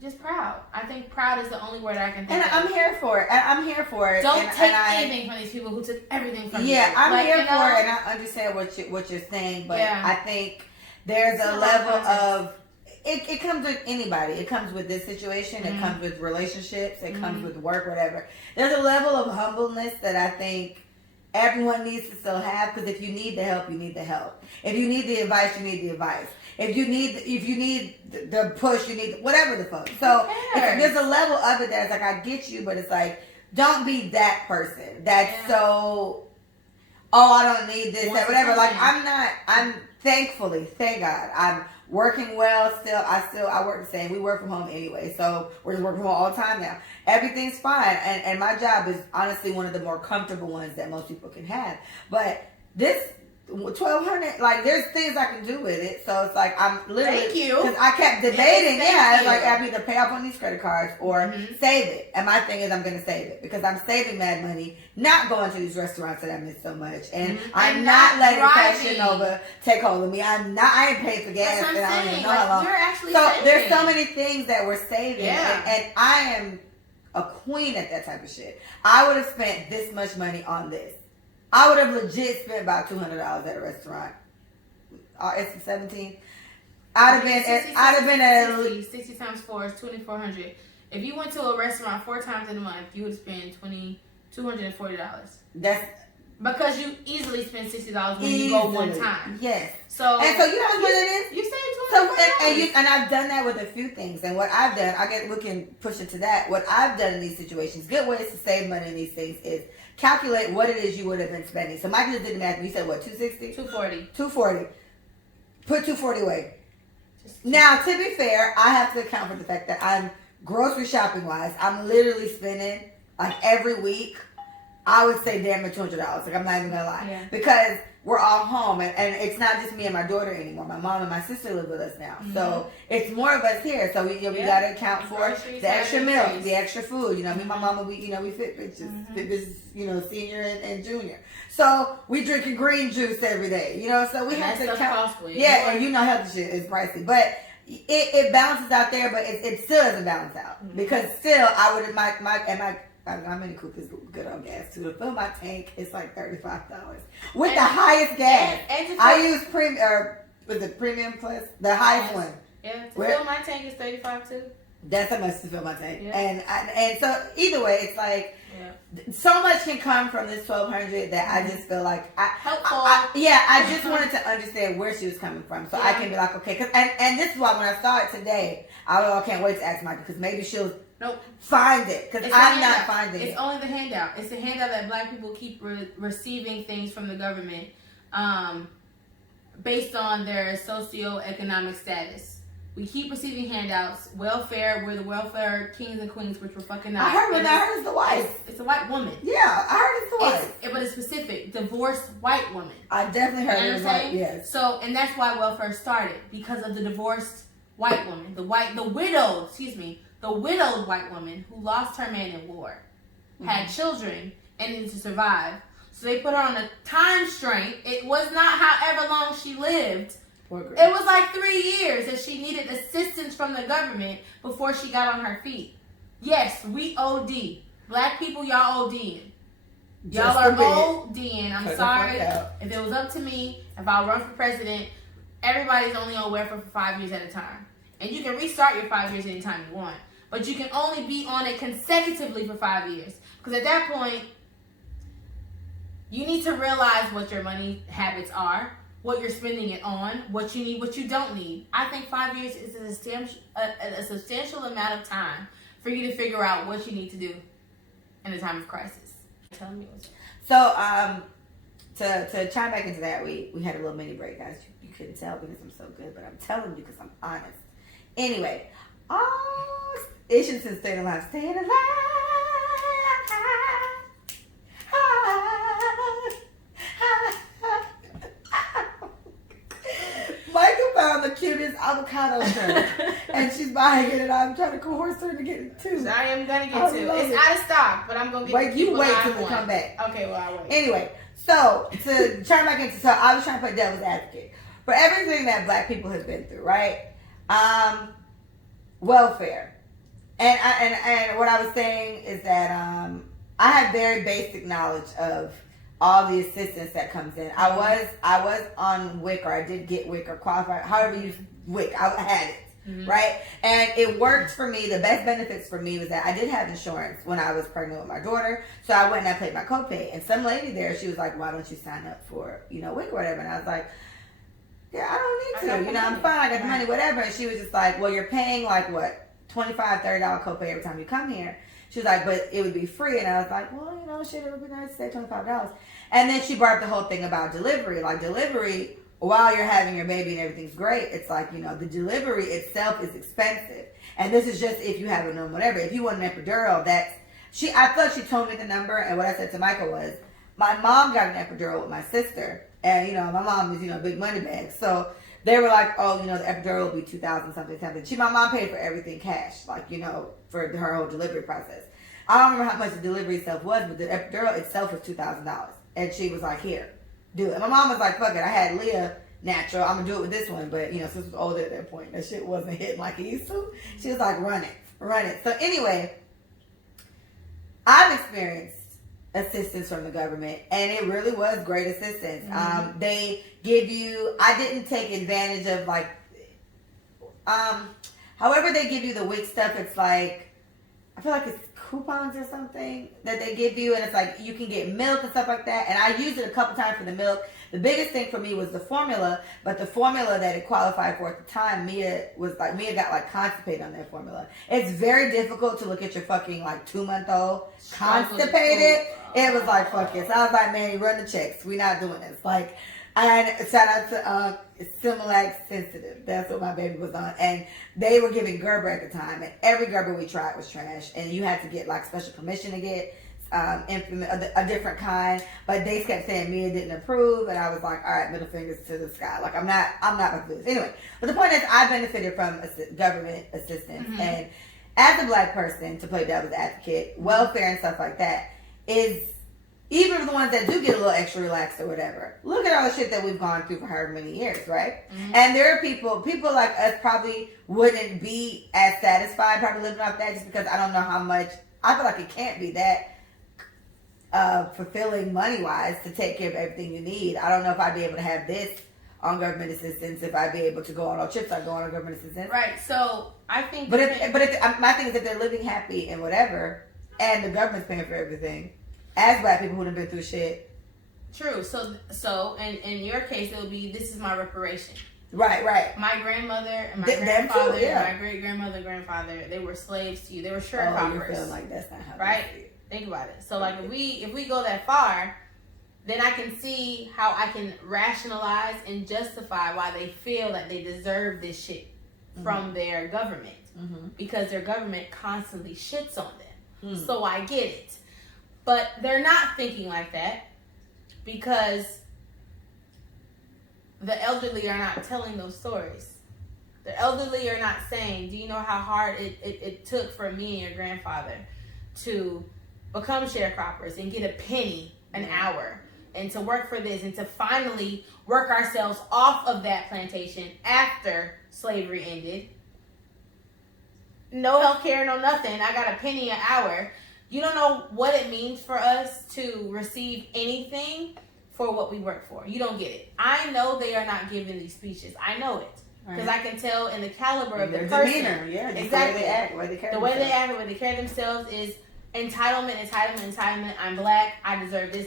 just proud. I think proud is the only word I can think of. And I'm here for it. I'm here for it. Don't take anything from these people who took everything from you. Yeah, I'm here for it, and I understand what you're saying, but I think there's a level of it comes with anybody. It comes with this situation. It comes with relationships. It comes with work, whatever. There's a level of humbleness that I think everyone needs to still have, because if you need the help, you need the help. If you need the advice, you need the advice. If you need the push, you need whatever the fuck. So there's a level of it that's like, I get you, but it's like, don't be that person that's so, I don't need this, that, whatever. Like, I'm thankfully, thank God, I'm working well still. I work the same. We work from home anyway, so we're just working from home all the time now. Everything's fine, and my job is honestly one of the more comfortable ones that most people can have. But this $1,200, like, there's things I can do with it. So it's like, I'm literally, thank you, because I kept debating. It's like, I either pay off on these credit cards or save it. And my thing is, I'm going to save it because I'm saving mad money, not going to these restaurants that I miss so much, and I'm not letting Fashion Nova take hold of me. I ain't paid for gas, and I don't even know how long. We're actually so saving. There's so many things that we're saving, and I am a queen at that type of shit. I would have spent this much money on this. I would have legit spent about $200 at a restaurant. It's the 17th. I'd have been at 60 times 4 is 2,400. If you went to a restaurant 4 times in a month, you would spend $240. That's because you easily spend $60 when you go one time. Yes. So you know what it is? You saved $200. And I've done that with a few things. And what I've done, I guess we can push it to that. What I've done in these situations, good ways to save money in these things is calculate what it is you would have been spending. So Michael just did the math. And you said what? 260? 240. Put 240 away. Now, to be fair, I have to account for the fact that I'm grocery shopping wise. I'm literally spending like every week. I would say damn near $200. Like, I'm not even gonna lie, because we're all home, and it's not just me and my daughter anymore. My mom and my sister live with us now, so it's more of us here. So we gotta account for the extra milk, the extra food. You know, me and my mama, we fit bitches, senior and junior. So we drinking green juice every day. You know, so we have to account. Yeah, and healthy shit is pricey, but it balances out there, but it still doesn't balance out because still I would my Mini Cooper is good on gas too. To fill my tank, it's like $35 with the highest gas. I use premium plus the highest one. Yeah, to fill my tank is $35 too. That's how much to fill my tank. Yeah. And so either way, it's like so much can come from this $1,200 that I just feel like I just wanted to understand where she was coming from, so I can be like, okay, and this is why when I saw it today, I can't wait to ask Michael because maybe she'll find it because I'm not finding it. It's only the handout. It's the handout that black people keep receiving things from the government based on their socioeconomic status. We keep receiving handouts. Welfare, we're the welfare kings and queens, which we're fucking not. I heard it's the wife. It's a white woman. Yeah, I heard it's the wife. But it's specific. Divorced white woman. I definitely heard it was white, yes. So, and that's why welfare started, because of the divorced white woman. The widowed white woman who lost her man in war, had children, and needed to survive. So they put her on a time strain. It was not however long she lived. It was like 3 years that she needed assistance from the government before she got on her feet. Yes, we OD. Black people, y'all ODing. Y'all are ODing. I'm sorry. If it was up to me, if I run for president, everybody's only on welfare for 5 years at a time. And you can restart your 5 years anytime you want. But you can only be on it consecutively for 5 years. Because at that point, you need to realize what your money habits are, what you're spending it on, what you need, what you don't need. I think 5 years is a substantial amount of time for you to figure out what you need to do in a time of crisis. Tell me what's up. So, to chime back into that, we had a little mini break, guys. You couldn't tell because I'm so good, but I'm telling you because I'm honest. Anyway, issues in staying alive. Staying alive. Michael found the cutest avocado shirt, and she's buying it, and I'm trying to coerce her to get it too. I am gonna get two. It's out of stock, but I'm gonna get. Wait, you wait till we come back. Okay, well I'll wait. Anyway, so to turn back into, so I was trying to play devil's advocate for everything that Black people have been through, right? Welfare, and what I was saying is that I have very basic knowledge of all the assistance that comes in. I was on WIC, or I did get WIC or qualify, however you WIC. I had it. Mm-hmm. Right? And it worked for me. The best benefits for me was that I did have insurance when I was pregnant with my daughter. So I went and I paid my copay. And some lady there, she was like, why don't you sign up for, WIC or whatever? And I was like, yeah, I don't need to. I'm fine. I got the money, whatever. And she was just like, well, you're paying like what? $25, $30 copay every time you come here. She was like, but it would be free. And I was like, well, shit, it would be nice to say $25. And then she brought up the whole thing about delivery. Like delivery, while you're having your baby and everything's great, it's like, the delivery itself is expensive. And this is just if you have a normal whatever. If you want an epidural, I thought she told me the number, and what I said to Michael was, my mom got an epidural with my sister. And, my mom is, a big money bag. So they were like, oh, the epidural will be $2,000 something. My mom paid for everything cash, like, for her whole delivery process. I don't remember how much the delivery itself was, but the epidural itself was $2,000. And she was like, here, do it. And my mom was like, fuck it. I had Leah natural. I'm going to do it with this one. But, since I was older at that point, that shit wasn't hitting like it used to. She was like, run it. So anyway, I've experienced assistance from the government, and it really was great assistance. Mm-hmm. They give you, I didn't take advantage of however they give you the WIC stuff, it's like, I feel like it's coupons or something that they give you, and it's like you can get milk and stuff like that. And I used it a couple times for the milk. The biggest thing for me was the formula, but the formula that it qualified for at the time, Mia got constipated on that formula. It's very difficult to look at your fucking 2-month-old constipated. It was like, fuck it. So I was like, Manny, run the checks. We're not doing this. And shout out to Similac Sensitive. That's what my baby was on. And they were giving Gerber at the time. And every Gerber we tried was trash. And you had to get special permission to get a different kind. But they kept saying Mia didn't approve. And I was like, all right, middle fingers to the sky. I'm not going to lose. Anyway, but the point is I benefited from government assistance. Mm-hmm. And as a Black person, to play devil's advocate, welfare and stuff like that is... Even the ones that do get a little extra relaxed or whatever. Look at all the shit that we've gone through for however many years, right? Mm-hmm. And there are people like us probably wouldn't be as satisfied probably living off that just because I don't know how much, I feel like it can't be that fulfilling money-wise to take care of everything you need. I don't know if I'd be able to have this on government assistance, if I'd be able to go on all trips I go on government assistance. Right, so I think... But my thing is if they're living happy and whatever, and the government's paying for everything, as Black people who have been through shit. True. So in your case, it would be, this is my reparation. Right. My grandmother and my grandfather, my great grandmother, grandfather, they were slaves to you. They were sharecroppers. You're feeling like that's not how. Right. Think about it. So if we go that far, then I can see how I can rationalize and justify why they feel that they deserve this shit from their government, because their government constantly shits on them. So I get it. But they're not thinking like that because the elderly are not telling those stories. The elderly are not saying, do you know how hard it took for me and your grandfather to become sharecroppers and get a penny an hour and to work for this and to finally work ourselves off of that plantation after slavery ended? No health care, no nothing. I got a penny an hour. You don't know what it means for us to receive anything for what we work for. You don't get it. I know they are not giving these speeches. I know it. Because I can tell in the caliber of the person. Demeanor. Yeah, exactly. The way they act, the way they act, the way they carry themselves is entitlement. I'm Black. I deserve this.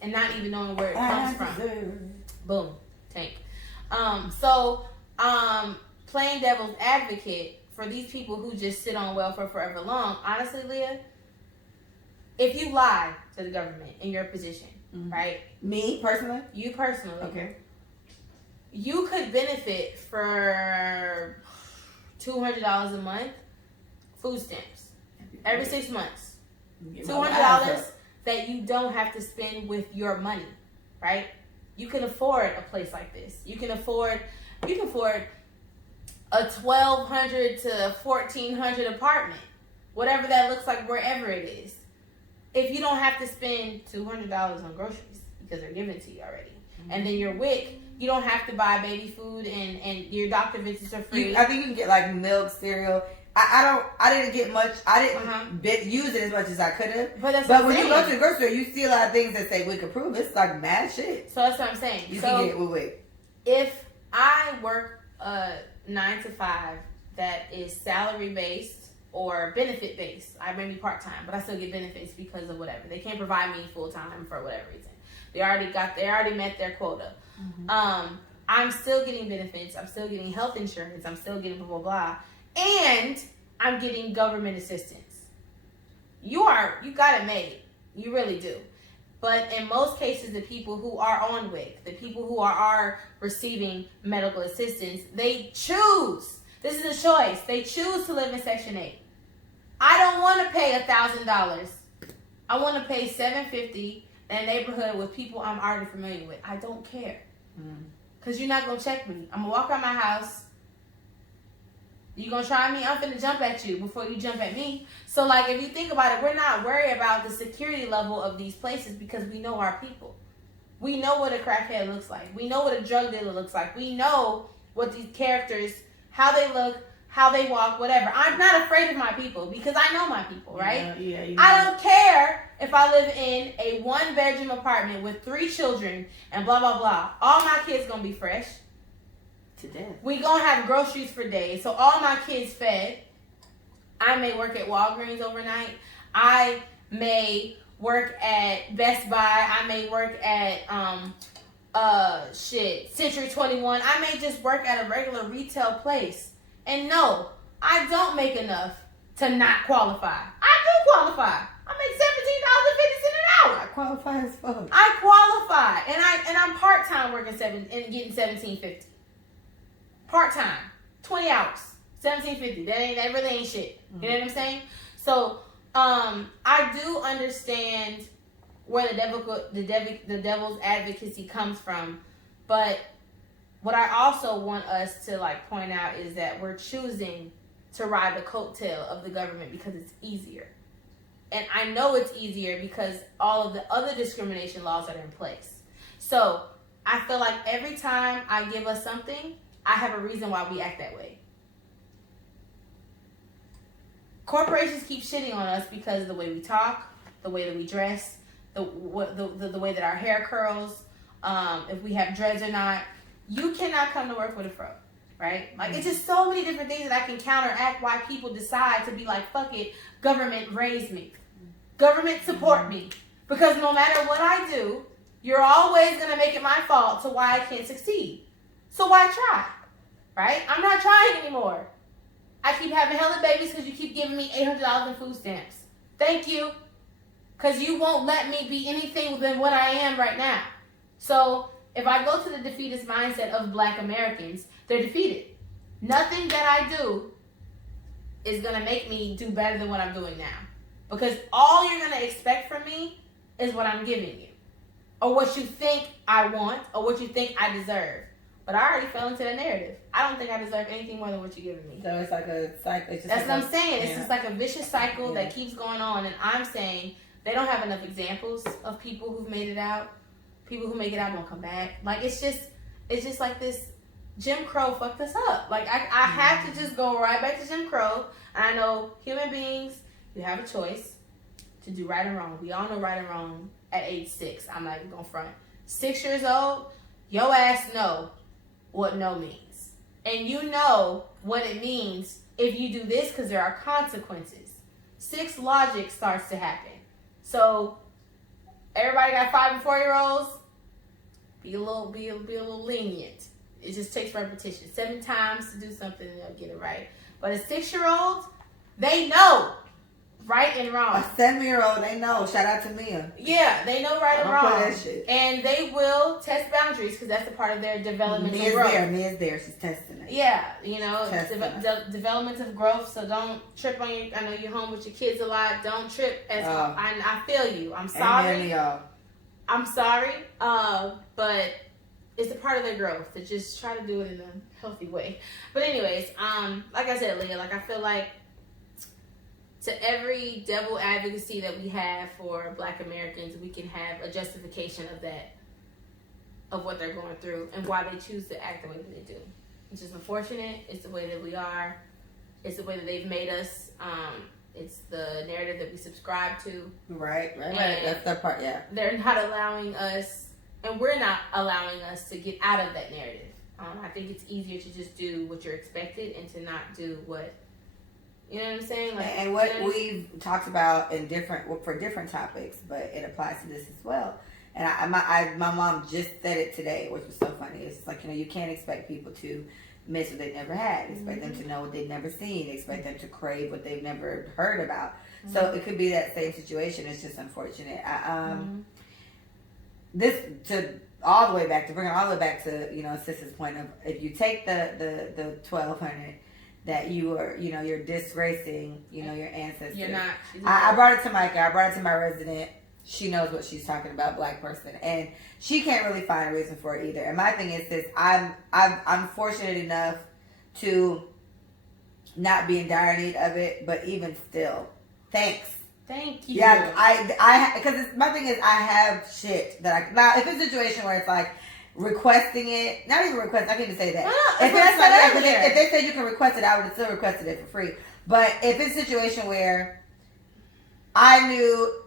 And not even knowing where it comes from. Boom. Tank. Playing devil's advocate for these people who just sit on welfare forever long, honestly, Leah, if you lie to the government in your position, right? Me, personally? You personally. Okay. You could benefit for $200 a month food stamps every 6 months. $200 that you don't have to spend with your money, right? You can afford a place like this. You can afford a 1,200 to 1,400 apartment, whatever that looks like, wherever it is. If you don't have to spend $200 on groceries because they're given to you already, and then your WIC, you don't have to buy baby food, and your doctor visits are free. I think you can get like milk, cereal. I didn't get much. I didn't use it as much as I could have. But when you go to the grocery store, you see a lot of things that say WIC approved. It's like mad shit. So that's what I'm saying. You can get it with WIC. If I work a 9 to 5 that is salary based or benefit based, I may be part time, but I still get benefits because of whatever. They can't provide me full time for whatever reason. They already met their quota. I'm still getting benefits. I'm still getting health insurance. I'm still getting blah blah blah, and I'm getting government assistance. You got it made. You really do. But in most cases, the people who are on WIC, the people who are receiving medical assistance, they choose. This is a choice. They choose to live in Section 8. I don't want to pay $1,000. I want to pay $750 in a neighborhood with people I'm already familiar with. I don't care. Because you're not going to check me. I'm going to walk out my house. You going to try me? I'm finna jump at you before you jump at me. So, like, if you think about it, we're not worried about the security level of these places because we know our people. We know what a crackhead looks like. We know what a drug dealer looks like. We know what these characters, how they look, how they walk, whatever. I'm not afraid of my people because I know my people, right? Yeah, I don't care if I live in a 1-bedroom apartment with 3 children and blah, blah, blah. All my kids going to be fresh. To death. We gonna have groceries for days, so all my kids fed. I may work at Walgreens overnight. I may work at Best Buy. I may work at Century 21. I may just work at a regular retail place. And no, I don't make enough to not qualify. I do qualify. I make $17.50 an hour. I qualify as fuck. I qualify, and I'm part time working and getting $17.50. Part-time, 20 hours, $17.50. That really ain't shit. You know what I'm saying? So, I do understand where the devil's advocacy comes from, but what I also want us to like point out is that we're choosing to ride the coattail of the government because it's easier. And I know it's easier because all of the other discrimination laws that are in place. So, I feel like every time I give us something, I have a reason why we act that way. Corporations keep shitting on us because of the way we talk, the way that we dress, the way that our hair curls, if we have dreads or not. You cannot come to work with a fro, right? Like, it's just so many different things that I can counteract why people decide to be like, fuck it, government raise me. Government support me. Because no matter what I do, you're always going to make it my fault to why I can't succeed. So why try? Right? I'm not trying anymore. I keep having hella babies because you keep giving me $800 in food stamps. Thank you. Because you won't let me be anything than what I am right now. So if I go to the defeatist mindset of Black Americans, they're defeated. Nothing that I do is going to make me do better than what I'm doing now. Because all you're going to expect from me is what I'm giving you. Or what you think I want, or what you think I deserve. But I already fell into that narrative. I don't think I deserve anything more than what you're giving me. So it's like a cycle. That's what I'm saying. It's just like a vicious cycle that keeps going on. And I'm saying they don't have enough examples of people who've made it out. People who make it out don't come back. Like, it's just like this Jim Crow fucked us up. Like, I have to just go right back to Jim Crow. And I know human beings, you have a choice to do right and wrong. We all know right and wrong at age 6. I'm not even going to front. 6 years old, your ass know what no means. And you know what it means if you do this because there are consequences. 6 logic starts to happen. So everybody got 5 and 4-year-olds, be a little lenient. It just takes repetition. 7 times to do something and they'll get it right. But a 6-year-old, they know right and wrong. A 7-year-old, they know. Shout out to Mia. Yeah, they know right and wrong. That shit. And they will test boundaries because that's a part of their developmental growth. Mia's there. She's testing it. Yeah, you know, development of growth. So don't trip on your. I know you're home with your kids a lot. Don't trip. I feel you. I'm sorry. Amen, y'all. I'm sorry. But it's a part of their growth to just try to do it in a healthy way. But anyways, like I said, Leah, like I feel like to every devil advocacy that we have for Black Americans, we can have a justification of that, of what they're going through and why they choose to act the way that they do. It's just unfortunate. It's the way that we are. It's the way that they've made us. It's the narrative that we subscribe to. Right. That's that part, yeah. They're not allowing us, and we're not allowing us to get out of that narrative. I think it's easier to just do what you're expected and to not do what, you know what I'm saying? Like, and what we've talked about for different topics, but it applies to this as well. And my mom just said it today, which was so funny. It's like, you can't expect people to miss what they've never had. Expect them to know what they've never seen. Expect them to crave what they've never heard about. So it could be that same situation. It's just unfortunate. This to all the way back to bring it all the way back to Sis's point of, if you take the 1,200 that you're disgracing your ancestors. You're not. I brought it to Micah. I brought it to my resident. She knows what she's talking about, Black person, and she can't really find a reason for it either. And my thing is this: I'm fortunate enough to not be in dire need of it, but even still, thanks. Thank you. Yeah, because my thing is, I have shit that now if it's a situation where it's like requesting it, not even request, I can't even say that. If they said you can request it, I would have still requested it for free. But if it's a situation where I knew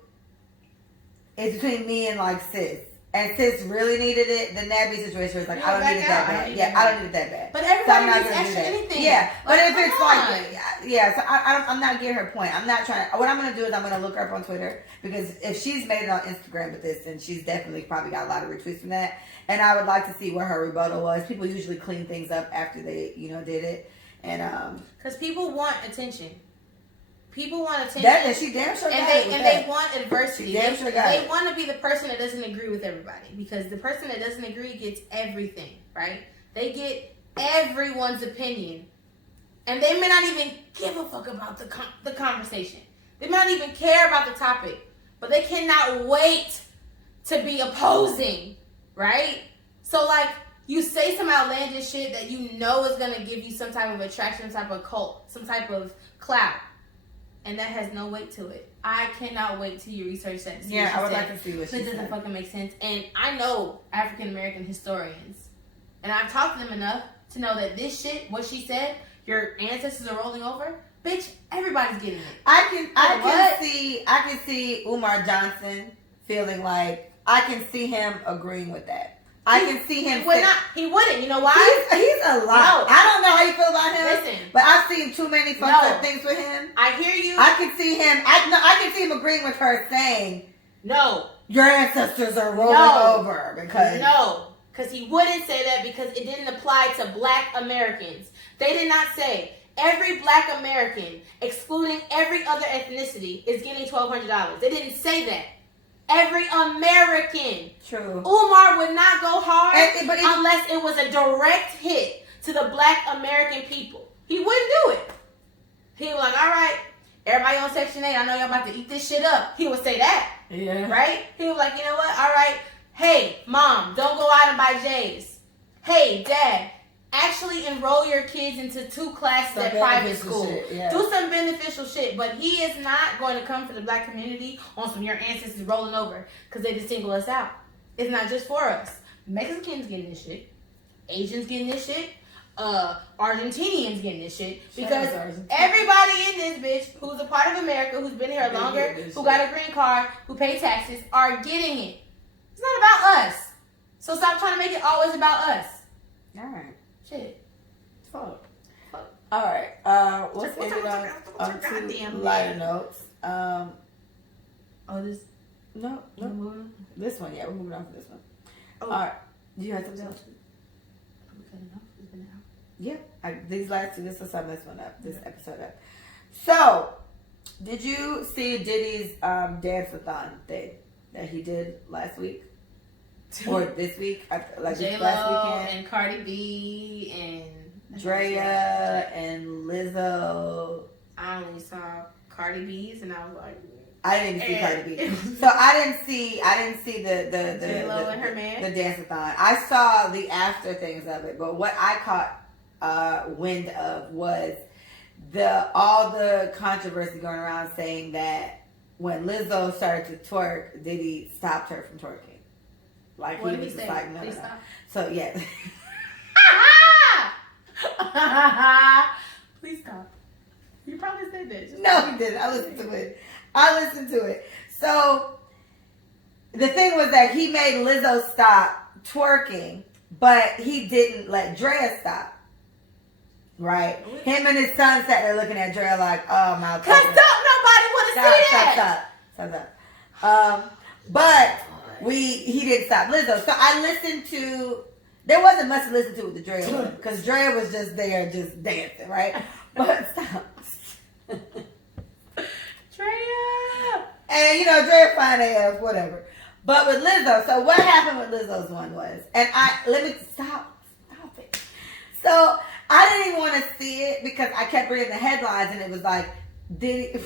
it's between me and like Sis, and Sis really needed it, then that'd be a situation where it's like, I don't need it that bad. I don't need it that bad. But everybody needs extra anything. Yeah, but if it's like, so I'm not getting her point. I'm not trying to, what I'm going to do is I'm going to look her up on Twitter, because if she's made it on Instagram with this, then she's definitely probably got a lot of retweets from that. And I would like to see what her rebuttal was. People usually clean things up after they, did it. And, because people want attention. People want attention. And she damn sure got it. And they want adversity. They want to be the person that doesn't agree with everybody, because the person that doesn't agree gets everything, right? They get everyone's opinion, and they may not even give a fuck about the conversation. They may not even care about the topic, but they cannot wait to be opposing, right? So like, you say some outlandish shit that you know is gonna give you some type of attraction, some type of cult, some type of clout. And that has no weight to it. I cannot wait till you research that. Yeah, I would like to see what she said. It doesn't fucking make sense. And I know African American historians, and I've talked to them enough to know that this shit, what she said, your ancestors are rolling over, bitch, everybody's getting it. I can see Umar Johnson feeling like, I can see him agreeing with that. I can see him. He wouldn't. You know why? He's a lot. No. I don't know how you feel about him. Listen, but I've seen too many fucked up things with him. I hear you. I can see him. I can see him agreeing with her, saying, "No, your ancestors are rolling over." Because he wouldn't say that, because it didn't apply to Black Americans. They did not say every Black American, excluding every other ethnicity, is getting $1,200. They didn't say that. Every American. True. Umar would not go hard unless it was a direct hit to the Black American people. He wouldn't do it. He was like, all right, everybody on Section 8, I know y'all about to eat this shit up. He would say that. Yeah. Right? He was like, you know what? All right. Hey, Mom, don't go out and buy J's. Hey, Dad, actually enroll your kids into 2 classes at private school. Do some beneficial shit. But he is not going to come for the Black community on some your ancestors rolling over, because they just single us out. It's not just for us. Mexicans getting this shit. Asians getting this shit. Argentinians getting this shit. Because everybody in this bitch who's a part of America, who's been here longer, who got a green card, who pay taxes, are getting it. It's not about us. So stop trying to make it always about us. All right. Shit. Fuck. All right. Let's end it on 2 lighter notes. This? No. This one, yeah, we're moving on to this one. All right. Do you have something else? Are we cutting off? It's been out. Yeah. These last 2, this will sum this one up, this episode up. So, did you see Diddy's dance-a-thon thing that he did last week? Or this week, like J-Lo last weekend, and Cardi B and Drea and Lizzo. I only saw Cardi B's, and I was like, I didn't even see Cardi B. So I didn't see J-Lo and her man? the dance-a-thon. I saw the after things of it, but what I caught wind of was all the controversy going around saying that when Lizzo started to twerk, Diddy stopped her from twerking. Like what he did was he just say? like, no. Stop. So yeah. Please stop. You probably said that. No, he didn't. I listened to it. So the thing was that he made Lizzo stop twerking, but he didn't let Drea stop. Right? Him and his son sat there looking at Drea like, oh my God. Because don't nobody want to see that. Stop. But he didn't stop Lizzo. So I listened to, there wasn't much to listen to with the Drea one, because Drea was just there just dancing, right? But stop. Drea. And Drea fine AF, whatever. But with Lizzo, so what happened with Lizzo's one was, and let me stop it. So I didn't even want to see it because I kept reading the headlines and it was like, did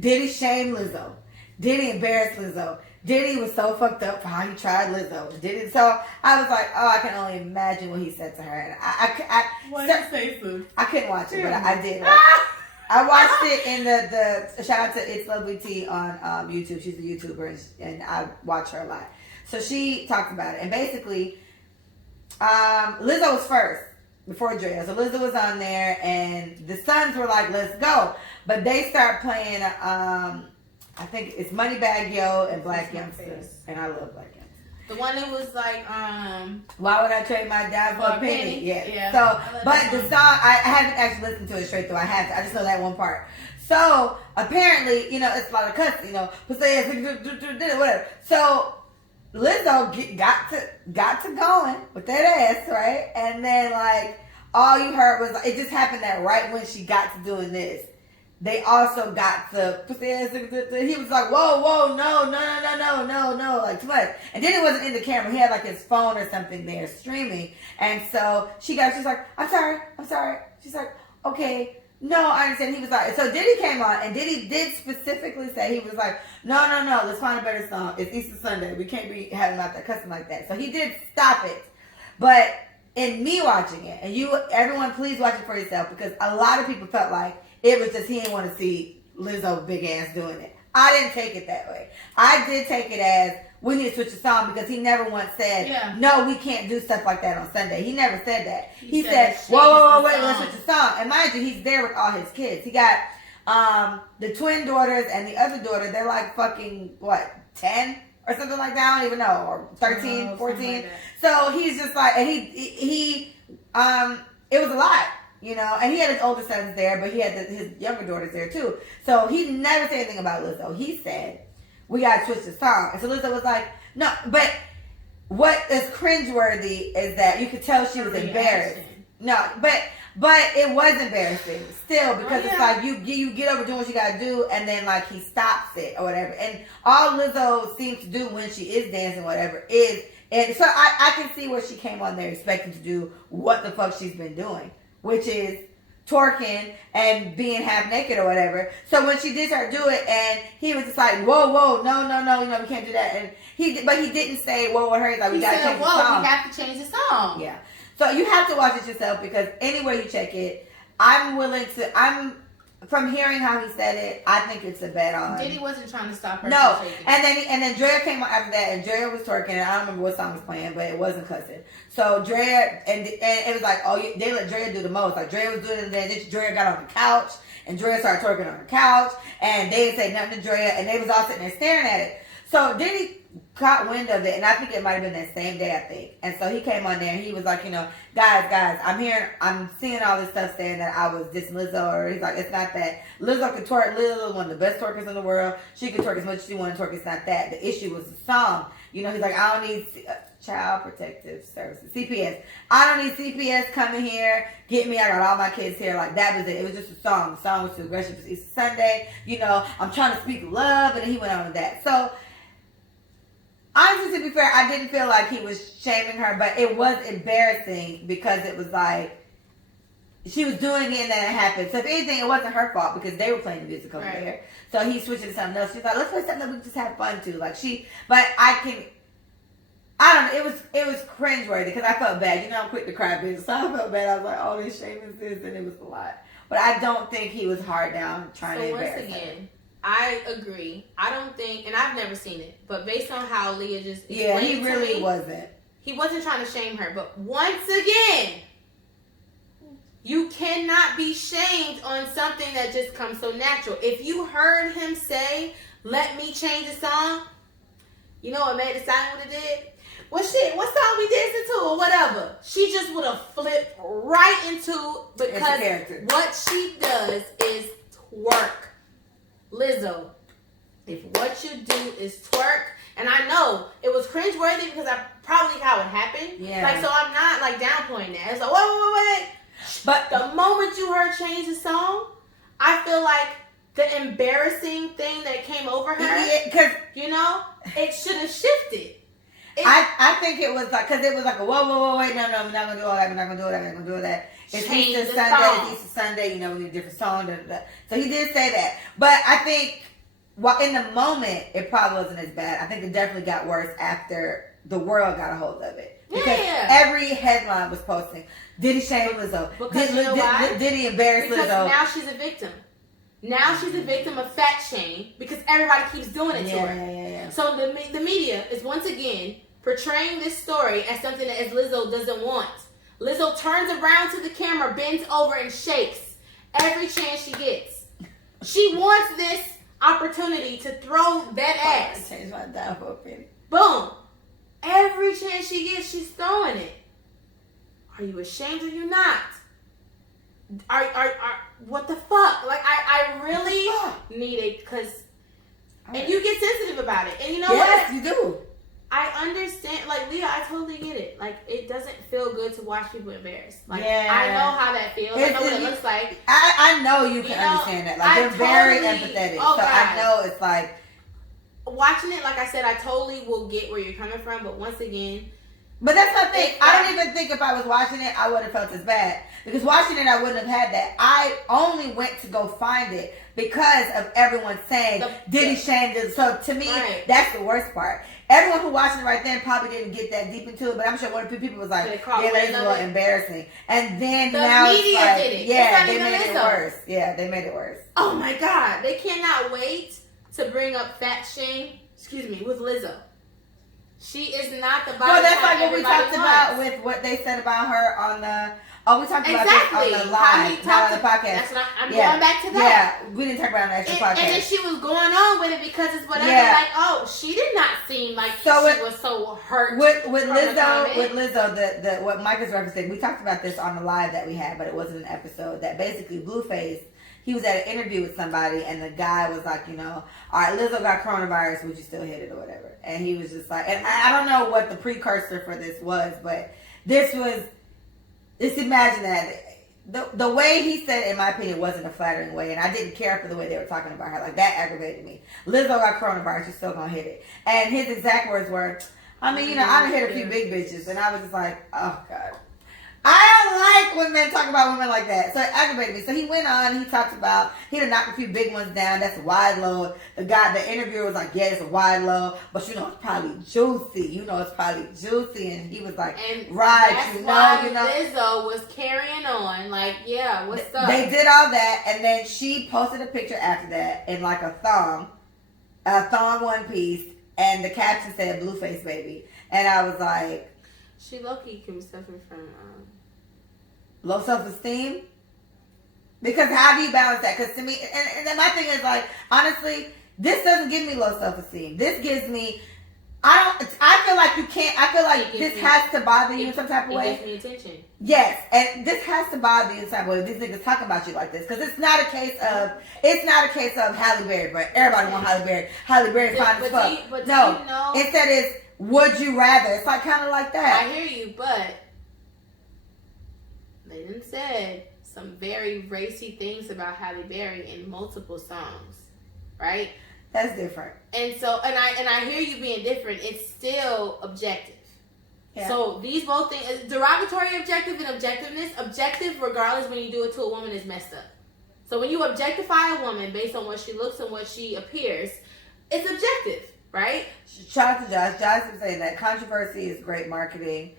he shame Lizzo? Did he embarrass Lizzo? Diddy was so fucked up for how he tried Lizzo. So I was like, oh, I can only imagine what he said to her. And What did you say, Sue? I couldn't watch it, but I did. I watched it in the shout out to It's Lovely T on YouTube. She's a YouTuber and I watch her a lot. So she talked about it. And basically, Lizzo was first before Drea. So Lizzo was on there and the Sons were like, let's go. But they start playing, I think it's Moneybagg Yo and Black Youngsters. And I love Black Youngsters. The one that was like, why would I trade my dime for a penny? Yeah. So, but the song, I haven't actually listened to it straight through. I just know that one part. So, apparently, it's a lot of cuss, whatever. So, Lizzo got to going with that ass, right? And then, like, all you heard was, it just happened that right when she got to doing this, they also got to, he was like, whoa, no, like too much. And then it wasn't in the camera. He had like his phone or something there streaming. And so she's like, I'm sorry. She's like, okay, no, I understand. He was like, so Diddy came on and Diddy did specifically say, he was like, no, let's find a better song. It's Easter Sunday. We can't be having out that cussing like that. So he did stop it. But in me watching it, and everyone please watch it for yourself, because a lot of people felt like it was just he didn't want to see Lizzo big ass doing it. I didn't take it that way. I did take it as we need to switch the song, because he never once said, no, we can't do stuff like that on Sunday. He never said that. He said, whoa, wait, let's switch the song. And mind you, he's there with all his kids. He got the twin daughters and the other daughter. They're like fucking, 10 or something like that? I don't even know. Or 13, 14. Like so he's just like, and he it was a lot. And he had his older sons there, but he had his younger daughters there too. So he never said anything about Lizzo. He said, we got to switch the song. And so Lizzo was like, no, but what is cringeworthy is that you could tell she was embarrassed. No, but it was embarrassing still, because it's like you get over doing what you got to do, and then like he stops it or whatever. And all Lizzo seems to do when she is dancing, whatever, is, and so I can see where she came on there expecting to do what the fuck she's been doing, which is twerking and being half naked or whatever. So when she did start do it, and he was just like, whoa, no, we can't do that. And he didn't say, whoa, what hurt? Like, we got to change the song. We have to change the song. Yeah. So you have to watch it yourself, because anywhere you check it, from hearing how he said it, I think it's a bet on. Diddy wasn't trying to stop her. No, and then Drea came on after that, and Drea was twerking, and I don't remember what song was playing, but it wasn't cussing. So Drea, and it was like, they let Drea do the most. Like Drea was doing it, and then Drea got on the couch, and Drea started twerking on the couch, and they didn't say nothing to Drea, and they was all sitting there staring at it. So Diddy caught wind of it, and I think it might have been that same day, I think. And so he came on there, and he was like, guys, I'm seeing all this stuff saying that I was dissing Lizzo, or he's like, it's not that. Lizzo can twerk. Lizzo, one of the best twerkers in the world. She can twerk as much as she want to twerk. It's not that. The issue was the song. He's like, I don't need Child Protective Services, CPS. I don't need CPS coming here. Get me. I got all my kids here. Like, that was it. It was just a song. The song was too aggressive. It was Easter Sunday. I'm trying to speak love, and then he went on with that. So, honestly, to be fair, I didn't feel like he was shaming her, but it was embarrassing, because it was like, she was doing it and then it happened. So if anything, it wasn't her fault because they were playing the music over there. So he switched it to something else. She's like, let's play something that we can just have fun to. Like I don't know. It was cringeworthy because I felt bad. You know, I'm quick to cry, bitch. So I felt bad. I was like, oh, this shame is this, and it was a lot. But I don't think he was hard down trying to embarrass her. So once again, I agree. I don't think, and I've never seen it, but based on how Leah just explained he really wasn't. He wasn't trying to shame her. But once again, you cannot be shamed on something that just comes so natural. If you heard him say, let me change the song, you know what made it sound what it did? Well, shit, what song we dancing to or whatever? She just would have flipped right into, because what she does is twerk. Lizzo, if what you do is twerk, and I know it was cringeworthy because I probably how it happened. Yeah. Like, so I'm not like downplaying that. It's like, wait. But the moment you heard change the song, I feel like the embarrassing thing that came over her, because you know, it should have shifted. I think it was like, because it was like a whoa, wait, no, we're not gonna do all that, we're not gonna do that. It's Easter Sunday, you know, we need a different song. So he did say that, but I think, in the moment, it probably wasn't as bad. I think it definitely got worse after the world got a hold of it. Because every headline was posting, did he shame Lizzo? Did he embarrass Lizzo? Because now she's a victim. Now she's a victim of fat shame because everybody keeps doing it to her. Yeah. So the media is once again portraying this story as something that Lizzo doesn't want. Lizzo turns around to the camera, bends over, and shakes every chance she gets. She wants this opportunity to throw that ass. Change my dial for a penny. Boom. Every chance she gets, she's throwing it. Are you ashamed or you not? Are what the fuck? Like I really need it because, and you get sensitive about it. And you know what? Yes, you do. I understand, like, Leah, I totally get it. Like, it doesn't feel good to watch people embarrassed. Like, I know how that feels. I know what it looks like. I know you can understand that. Like, they're very empathetic. So God. I know it's like, watching it, like I said, I totally will get where you're coming from. But once again, but that's my thing. I don't even think if I was watching it, I would have felt as bad. Because watching it, I wouldn't have had that. I only went to go find it because of everyone saying, did he shame this? So to me, that's the worst part. Everyone who watching it right then probably didn't get that deep into it, but I'm sure one or two people was like, yeah, that's a little embarrassing. And then now media it's like, did it. Yeah, they made it worse. Yeah, they made it worse. Oh my God. They cannot wait to bring up fat shame, with Lizzo. She is not the body. Well, that's like what we talked about with what they said about her on the. Oh, we talked about this on the live, not on the podcast. That's what I'm going back to that. Yeah, we didn't talk about it on the actual podcast. And then she was going on with it because it's whatever. Like, she did not seem like she was so hurt. With Lizzo, the what Mike is referencing, we talked about this on the live that we had, but it wasn't an episode. That basically Blueface, he was at an interview with somebody, and the guy was like, all right, Lizzo got coronavirus, would you still hit it or whatever? And he was just like, and I don't know what the precursor for this was, but this was. Just imagine that. The way he said it, in my opinion, wasn't a flattering way, and I didn't care for the way they were talking about her. Like, that aggravated me. Lizzo got coronavirus, she's still gonna hit it. And his exact words were, I done hit a few big bitches, and I was just like, oh, God. I don't like when men talk about women like that. So it aggravated me. So he went on, he talked about, he done knocked a few big ones down. That's a wide load. The interviewer was like, yeah, it's a wide load, but it's probably juicy. It's probably juicy. And he was like, and right, Lizzo was carrying on, like, yeah, what's up? They did all that, and then she posted a picture after that in like a thong one piece, and the caption said Blueface baby. And I was like, she low-key can be suffering from low self-esteem. Because how do you balance that? Because to me, and then my thing is like, honestly, this doesn't give me low self-esteem. This gives me, I feel like you can't, I feel like this has to bother you in some type of way. It gives me attention. Yes, and this has to bother you in some way. These niggas talking about you like this. Because it's not a case of Halle Berry, but everybody want Halle Berry. Halle Berry fine as fuck. No, instead it's, would you rather? It's like kind of like that. I hear you, but they done said some very racy things about Halle Berry in multiple songs, right? That's different. And so, and I hear you being different. It's still objective. Yeah. So these both things, derogatory objective and objectiveness, objective regardless when you do it to a woman is messed up. So when you objectify a woman based on what she looks and what she appears, it's objective, right? Shout out to Josh. Josh is saying that controversy is great marketing.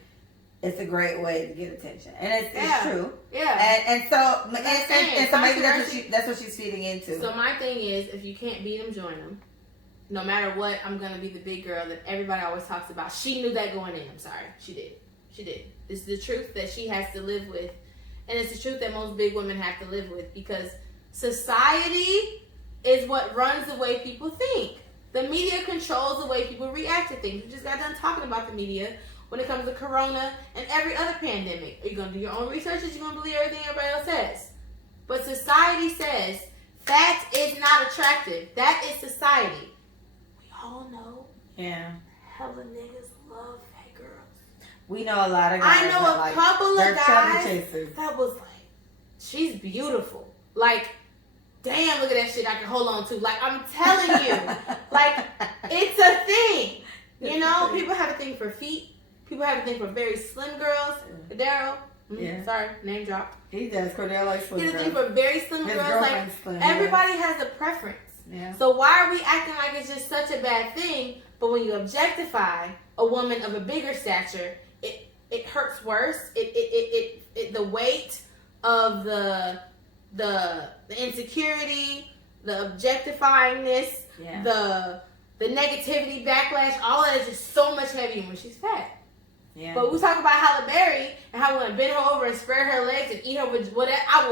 It's a great way to get attention, and it's true. Yeah. And so maybe that's what she's feeding into. So my thing is, if you can't beat them, join them. No matter what, I'm gonna be the big girl that everybody always talks about. She knew that going in. I'm sorry, she did. She did. It's the truth that she has to live with, and it's the truth that most big women have to live with because society is what runs the way people think. The media controls the way people react to things. We just got done talking about the media. When it comes to Corona and every other pandemic, are you going to do your own research or are you going to believe everything everybody else says? But society says fat is not attractive. That is society. We all know. Yeah. Hella niggas love fat girls. We know a lot of guys. I know a couple of guys that was like, she's beautiful. Like, damn, look at that shit I can hold on to. Like, I'm telling you. Like, it's a thing. You know, people have a thing for feet. People have a thing for very slim girls. Cordero. Sorry, name drop. He does. Cordero likes slim girls. He has a thing for very slim girls. Like, slim, everybody has a preference. Yeah. So why are we acting like it's just such a bad thing? But when you objectify a woman of a bigger stature, it hurts worse. It the weight of the insecurity, the objectifyingness, the negativity, backlash, all that is just so much heavier when she's fat. Yeah. But we talk about Halle Berry and how we're gonna bend her over and spread her legs and eat her with whatever. I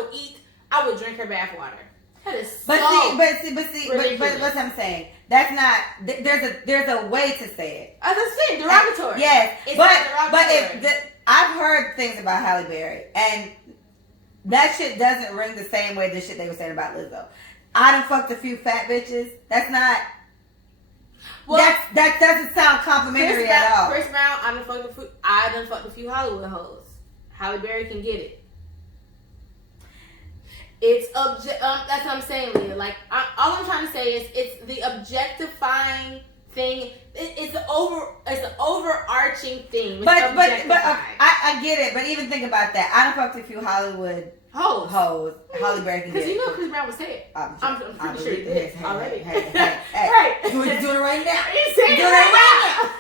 will drink her bath water. That is but ridiculous. what I'm saying, that's not. There's a way to say it. As I said, derogatory. Yes, it's but I've heard things about Halle Berry and that shit doesn't ring the same way the shit they were saying about Lizzo. I done fucked a few fat bitches. That's not. Well, that doesn't sound complimentary at all. Chris Brown, I done fucked a few Hollywood hoes. Halle Berry can get it. It's that's what I'm saying, Leah. Like, all I'm trying to say is it's the objectifying thing. It's the overarching thing. But I get it. But even think about that. I done fucked a few Hollywood hoes. Halle Berry can get it. Because you know Chris Brown would say it. I'm pretty sure he did already. Hey. Right. Doing it right now. He's saying it right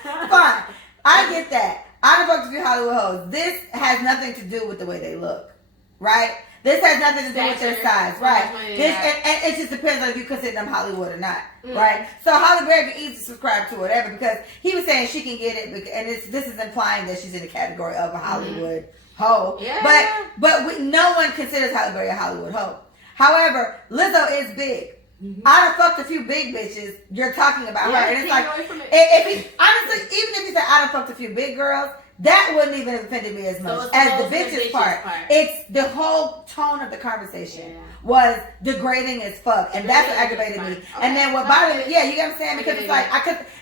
now. Fine. I get that. I done fucked a few Hollywood hoes. This has nothing to do with the way they look. Right? This has nothing to do with their size, right? And it just depends on if you consider them Hollywood or not, right? So Halle Berry can easily subscribe to whatever because he was saying she can get it, and this is implying that she's in the category of a Hollywood hoe. Yeah. But no one considers Halle Berry a Hollywood hoe. However, Lizzo is big. Mm-hmm. I done fucked a few big bitches. You're talking about her, and it's like, honestly, even if you said I done fucked a few big girls. That wouldn't even have offended me as much as the bitches part. It's the whole tone of the conversation was degrading as fuck, and that's what aggravated me. Okay. And then what bothered me, you get what I'm saying? Because it's like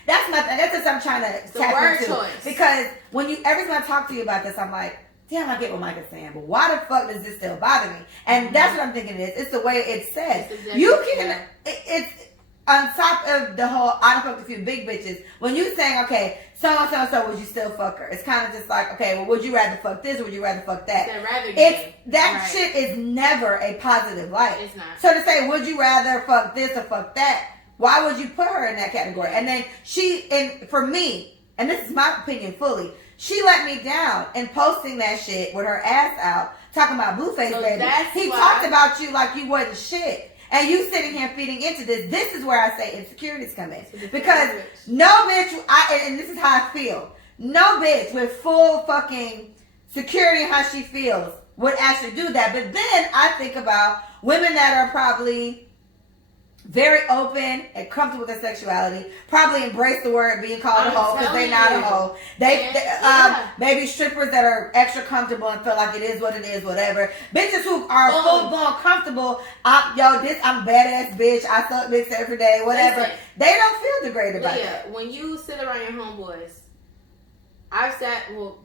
that's just I'm trying to tap into. Because when every time I talk to you about this, I'm like, damn, I get what Mike is saying, but why the fuck does this still bother me? And that's what I'm thinking it is. It's the way it's said. It's on top of the whole I done fucked a few big bitches. When you saying, okay, so would you still fuck her? It's kind of just like, okay, well, would you rather fuck this or would you rather fuck that? Shit is never a positive light. It's not. So to say, would you rather fuck this or fuck that? Why would you put her in that category? And then for me, and this is my opinion fully, she let me down in posting that shit with her ass out, talking about Blueface baby. He talked about you like you wasn't shit. And you sitting here feeding into this. This is where I say insecurities come in. Because no bitch, and this is how I feel. No bitch with full fucking security in how she feels would actually do that. But then I think about women that are probably very open and comfortable with their sexuality, probably embrace the word being called a hoe because they're not a hoe. Maybe strippers that are extra comfortable and feel like it is what it is, whatever. Bitches who are full blown comfortable. I'm badass bitch. I suck dicks every day, whatever. Listen, they don't feel degraded about that. When you sit around your homeboys,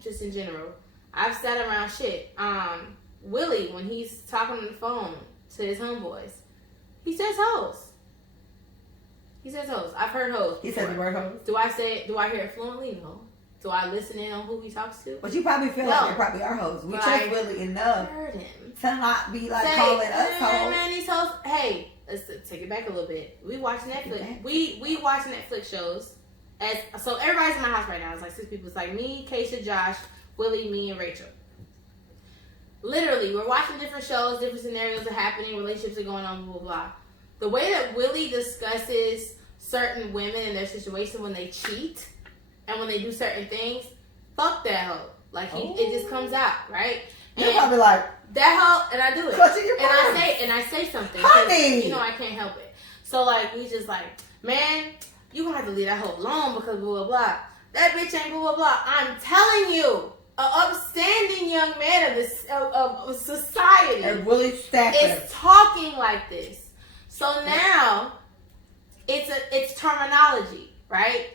just in general, I've sat around shit. Willie, when he's talking on the phone to his homeboys, he says hoes. He says hoes. I've heard hoes before. He said the word hoes? Do I hear it fluently? No. Do I listen in on who he talks to? But you probably feel like they probably are hoes. We trust Willie enough to not be like calling us hoes. Man, these hoes. Hey, let's take it back a little bit. We watch Netflix. We watch Netflix shows. So everybody's in my house right now. It's like 6 people. It's like me, Keisha, Josh, Willie, me, and Rachel. Literally, we're watching different shows, different scenarios are happening, relationships are going on, blah, blah, blah. The way that Willie discusses certain women and their situation when they cheat and when they do certain things, fuck that hoe. Like, it just comes out, right? You're probably like, that hoe, and I do it. And I say something. Honey! You know I can't help it. So, like, we just like, man, you gonna have to leave that hoe alone because blah, blah, blah. That bitch ain't blah, blah, blah. I'm telling you. An upstanding young man of society and Willie Stafford is talking like this. So now it's terminology, right?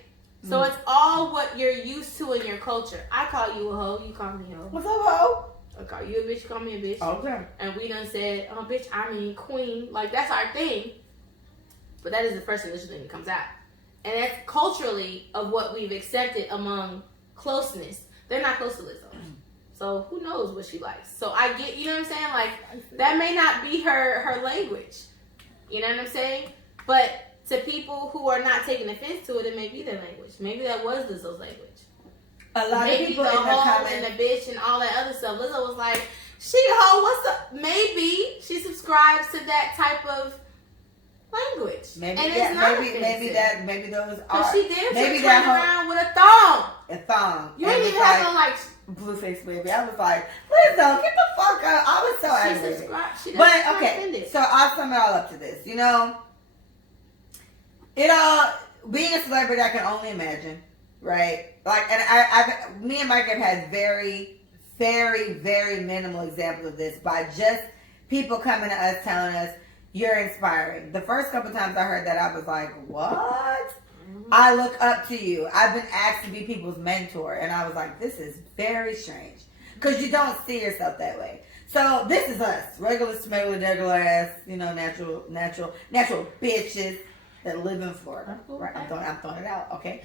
So it's all what you're used to in your culture. I call you a hoe, you call me a hoe. What's up, hoe? I call you a bitch, you call me a bitch. Okay. And we done said, oh bitch, I mean queen. Like that's our thing. But that is the first initial thing that comes out. And that's culturally of what we've accepted among closeness. They're not close to Lizzo. So who knows what she likes. So I get, you know what I'm saying? Like, that may not be her language. You know what I'm saying? But to people who are not taking offense to it, it may be their language. Maybe that was Lizzo's language. A lot of people the in the hoe comments. and the bitch and all that other stuff. Lizzo was like, she a hoe, what's up? Maybe she subscribes to that type of language. Maybe and maybe those are. She did maybe turn around with a thong. A thong. You ain't even have no like Blueface baby. I was like, Lizzo, get the fuck up. I was so angry. But okay, so I'll sum it all up to this. You know, being a celebrity, I can only imagine, right? Like, and me and Mike have had very, very, very minimal examples of this by just people coming to us telling us, you're inspiring. The first couple times I heard that, I was like, what? I look up to you. I've been asked to be people's mentor. And I was like, this is very strange. Because you don't see yourself that way. So this is us. Regular, smuggler, regular ass, you know, natural bitches that live in Florida. Right? I'm throwing it out, okay?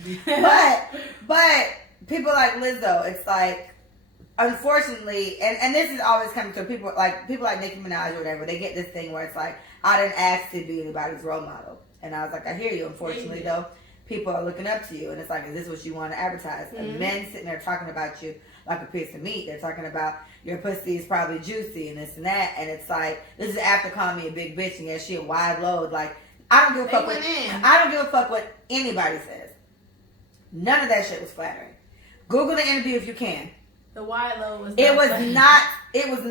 but people like Lizzo, it's like, unfortunately, and this is always coming to people like Nicki Minaj or whatever, they get this thing where it's like, I didn't ask to be anybody's role model. And I was like, I hear you. Unfortunately, though, people are looking up to you. And it's like, is this what you want to advertise? Mm-hmm. And men sitting there talking about you like a piece of meat. They're talking about your pussy is probably juicy and this and that. And it's like, this is after calling me a big bitch and yeah, she a wide load. Like, I don't give a fuck what anybody says. None of that shit was flattering. Google the interview if you can. The wide load was It was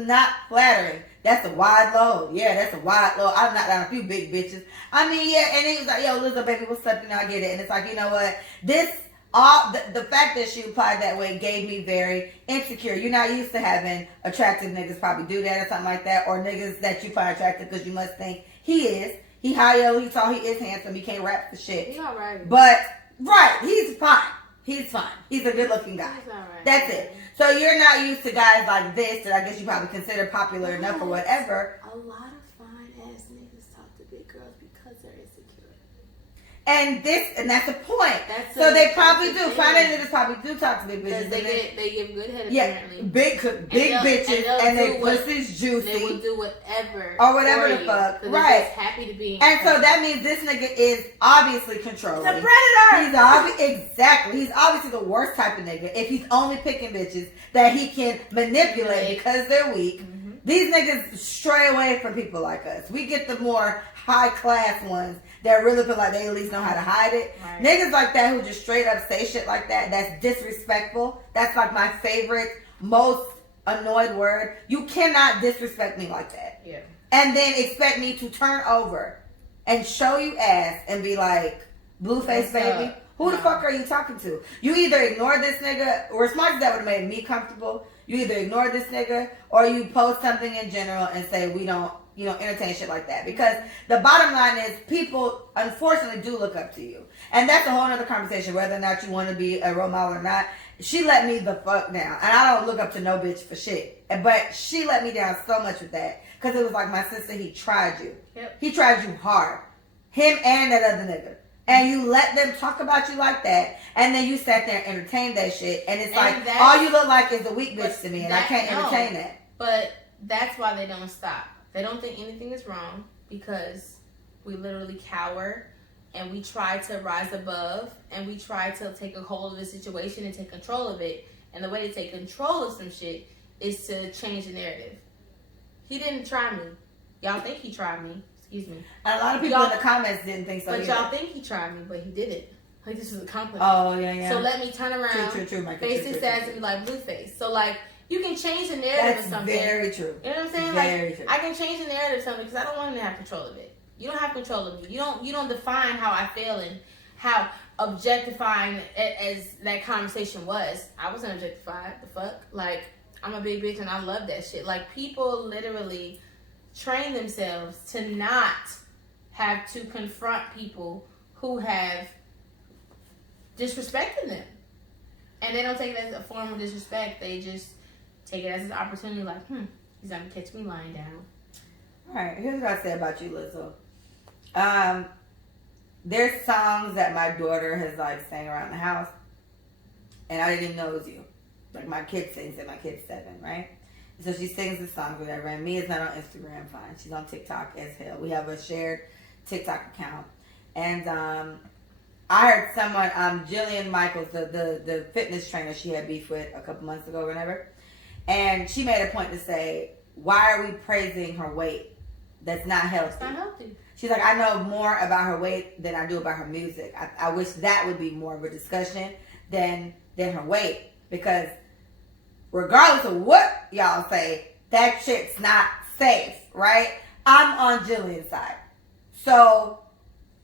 not flattering. That's a wide load. Yeah, that's a wide load. I've knocked down a few big bitches. I mean, yeah, and he was like, yo, Lizzo, baby, what's up? You know, I get it. And it's like, you know what? The fact that she replied that way gave me very insecure. You're not used to having attractive niggas probably do that or something like that, or niggas that you find attractive because you must think he is. He high, yellow, he tall, he is handsome, he can't rap the shit. He's all right. But, right, he's fine. He's fine. He's a good looking guy. He's all right. That's it. So you're not used to guys like this that I guess you probably consider popular enough or whatever. A lot of fine ass niggas talk to big girls because they're insecure. And that's the point. They probably do. Fine ass niggas probably do talk to big bitches. They give good head apparently. Big bitches and they pussy's juicy. They will do whatever. Or whatever the fuck. Right. Just happy to be in and so that means this nigga is obviously controlling. He's a predator. Exactly. He's obviously the worst type of nigga if he's only picking bitches that he can manipulate because they're weak. Mm-hmm. These niggas stray away from people like us. We get the more high class ones that really feel like they at least know how to hide it. Right. Niggas like that who just straight up say shit like that, that's disrespectful. That's like my favorite, most annoyed word. You cannot disrespect me like that. Yeah. And then expect me to turn over and show you ass and be like, Blueface baby, who the fuck are you talking to? You either ignore this nigga, or as much as that would have made me comfortable, you either ignore this nigga or you post something in general and say we don't, entertain shit like that. Because the bottom line is people, unfortunately, do look up to you. And that's a whole other conversation, whether or not you want to be a role model or not. She let me the fuck down. And I don't look up to no bitch for shit. But she let me down so much with that. Because it was like, my sister, he tried you. Yep. He tried you hard. Him and that other nigga. And you let them talk about you like that, and then you sat there and entertained that shit, and it's like all you look like is a weak bitch to me, and I can't entertain that. But that's why they don't stop. They don't think anything is wrong because we literally cower and we try to rise above and we try to take a hold of the situation and take control of it. And the way to take control of some shit is to change the narrative. He didn't try me. Y'all think he tried me. Excuse me. And a lot of people in the comments didn't think so. But either. y'all think he tried me, but he didn't. Like, this was a compliment. Oh, yeah. So let me turn around, face his ass and be like, Blueface. So, like, you can change the narrative of something. Very true. You know what I'm saying? Very true. I can change the narrative of something because I don't want him to have control of it. You don't have control of me. You don't define how I feel and how objectifying as that conversation was. I wasn't objectified. The fuck? Like, I'm a big bitch and I love that shit. Like, people literally train themselves to not have to confront people who have disrespected them. And they don't take it as a form of disrespect. They just take it as an opportunity like, he's gonna catch me lying down. Alright, here's what I say about you, Lizzo. There's songs that my daughter has like sang around the house, and I didn't even know it was you. Like my kid sings it, my kid's 7, right? So she sings the songs, whatever, and Mia's not on Instagram, fine. She's on TikTok as hell. We have a shared TikTok account. And I heard someone, Jillian Michaels, the fitness trainer she had beef with a couple months ago or whatever, and she made a point to say, why are we praising her weight? That's not healthy. It's not healthy. She's like, I know more about her weight than I do about her music. I wish that would be more of a discussion than her weight. Because regardless of what y'all say, that shit's not safe, right? I'm on Jillian's side. So,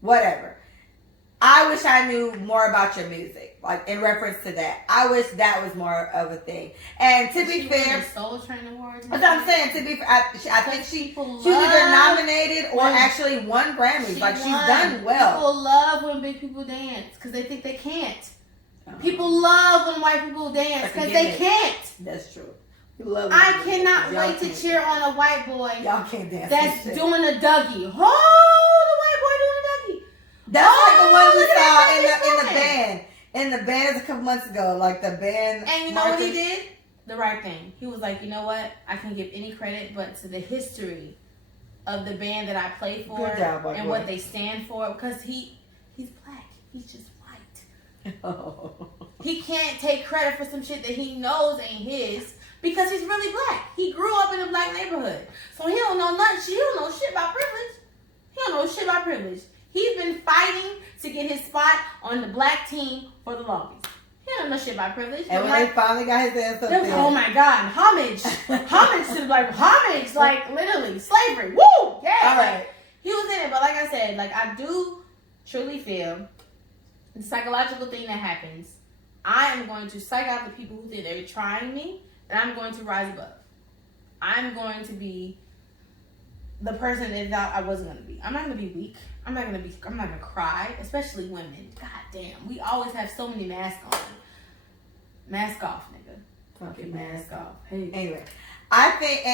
whatever. I wish I knew more about your music, like in reference to that. I wish that was more of a thing. And to be fair, Soul Train Awards. That's what I'm saying. To be fair, I think she was either nominated or actually won Grammys. Like she's done well. People love when big people dance because they think they can't. People love when white people dance because they can't. That's true. I cannot wait to cheer on a white boy. Y'all can't dance. That's doing a Dougie. Oh, the white boy doing a Dougie. That's like the one we saw in the band. In the band a couple months ago, like the band. And you know what he did? The right thing. He was like, you know what? I can't give any credit but to the history of the band that I play for and what they stand for. Because he's black. He's just white. Oh. He can't take credit for some shit that he knows ain't his because he's really black. He grew up in a black neighborhood. So he don't know nothing. He don't know shit about privilege. He don't know shit about privilege. He's been fighting to get his spot on the black team for the longest. He don't know shit about privilege. And when they finally got his ass up there. Oh my God, homage. Homage to homage, like literally slavery. Woo! Yeah. All right. He was in it, but like I said, like I do truly feel the psychological thing that happens. I am going to psych out the people who think they're trying me, and I'm going to rise above. I'm going to be the person that I wasn't going to be. I'm not going to be weak. I'm not going to cry, especially women. God damn. We always have so many masks on. Mask off, nigga. Fucking mask off. Hey. Anyway, I think,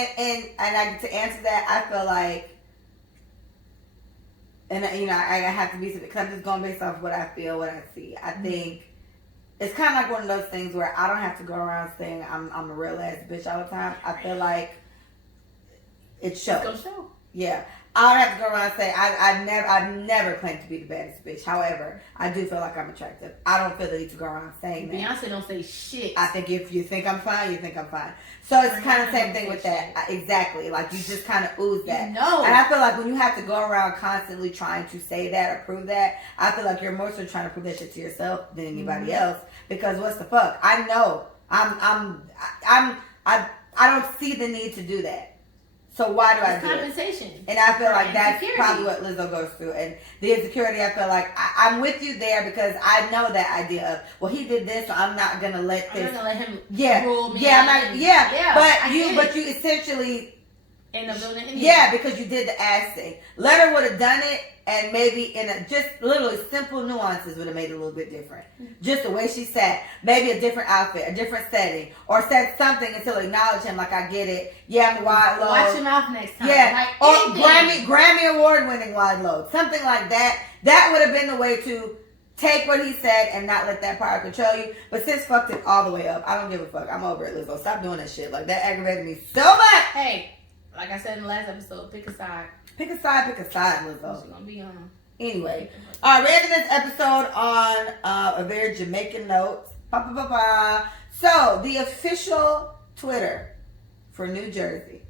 and to answer that, I feel like, and you know, I have to be, because I'm just going based off what I feel, what I see. I think it's kind of like one of those things where I don't have to go around saying I'm a real ass bitch all the time. I feel like it shows. Go show. Yeah. I don't have to go around and say I've never claimed to be the baddest bitch. However, I do feel like I'm attractive. I don't feel the need to go around saying that. Beyonce don't say shit. I think if you think I'm fine, you think I'm fine. So it's kind of the same thing with that. Exactly. Like you just kind of ooze that. No. And I feel like when you have to go around constantly trying to say that or prove that, I feel like you're more so trying to prove that shit to yourself than anybody else. Because what's the fuck? I know. I don't see the need to do that. So why do I do compensation. it? And I feel like that's probably what Lizzo goes through. And the insecurity, I feel like I'm with you there because I know that idea of, well, he did this, so I'm not gonna let this. I'm not gonna let him rule me. Yeah, I'm not. But you essentially end up doing it anyway. Yeah, because you did the ass thing. Let her would have done it, and maybe in a just literally simple nuances would have made it a little bit different. Just the way she sat, maybe a different outfit, a different setting, or said something until acknowledge him like I get it. Yeah, I'm wide load. Watch your mouth next time. Yeah, like or Grammy award winning wide load, something like that. That would have been the way to take what he said and not let that power control you. But sis fucked it all the way up. I don't give a fuck. I'm over it, Lizzo. Stop doing that shit. Like, that aggravated me so much. Hey, like I said in the last episode, pick a side. Pick a side, Lizzo. She's gonna be on them. Anyway, we're ending this episode on a very Jamaican note. So, the official Twitter for New Jersey,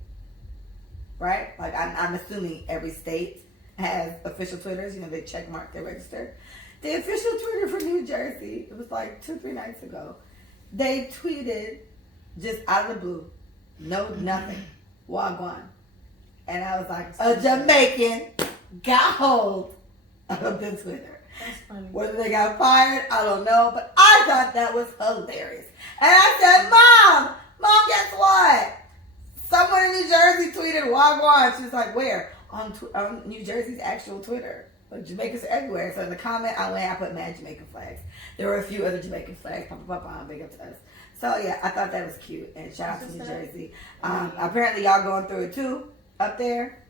right? Like, I'm assuming every state has official Twitters. You know, they check mark, they register. The official Twitter for New Jersey, it was like 2-3 nights ago, they tweeted just out of the blue, nothing, Wagwan. And I was like, a Jamaican got hold of the Twitter. That's funny. Whether they got fired, I don't know, but I thought that was hilarious. And I said, Mom, guess what? Someone in New Jersey tweeted Wagwan. She was like, where? On New Jersey's actual Twitter. But Jamaicans are everywhere. So in the comment, I put mad Jamaican flags. There were a few other Jamaican flags. Big up to us. So yeah, I thought that was cute. And shout out to New Jersey. Apparently y'all going through it too up there.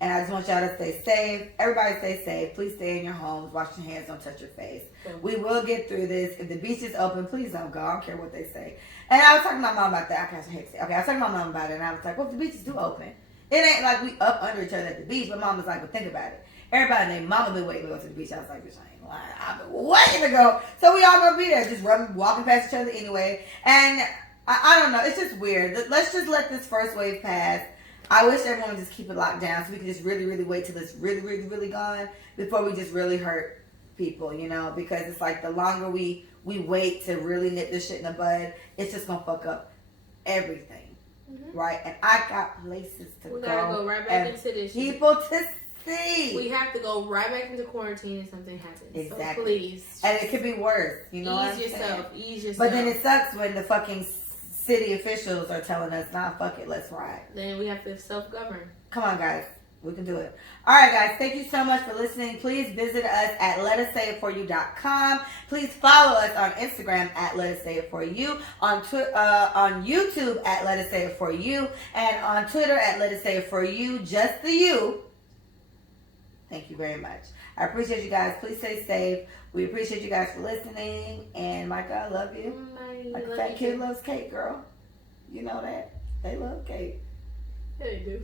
And I just want y'all to stay safe. Everybody stay safe. Please stay in your homes. Wash your hands. Don't touch your face. We will get through this. If the beach is open, please don't go. I don't care what they say. And I was talking to my mom about that. I was talking to my mom about it. And I was like, well, if the beaches do open, it ain't like we up under each other at the beach. But mom was like, well, think about it. Everybody named Mama been waiting to go to the beach. I was like, bitch, I ain't lying. I've been waiting to go. So we all gonna be there, just walking past each other anyway. And I don't know. It's just weird. Let's just let this first wave pass. I wish everyone would just keep it locked down so we can just really, really wait till it's really, really, really gone before we just really hurt people, you know? Because it's like the longer we wait to really nip this shit in the bud, it's just gonna fuck up everything, right? And I got places to go. We gotta go right back into this shit. People to see. We have to go right back into quarantine if something happens. Exactly. So please. And it could be worse, you know. Ease yourself. But then it sucks when the fucking city officials are telling us, nah, fuck it, let's ride. Then we have to self-govern. Come on, guys. We can do it. All right, guys. Thank you so much for listening. Please visit us at letassayitforyou.com. Please follow us on Instagram at letassayitforyou, on YouTube at letassayitforyou, and on Twitter at letassayitforyou, just the you. Thank you very much. I appreciate you guys. Please stay safe. We appreciate you guys for listening. And Micah, I love you. Like a fat kid loves cake, girl. You know that. They love cake. Yeah, they do.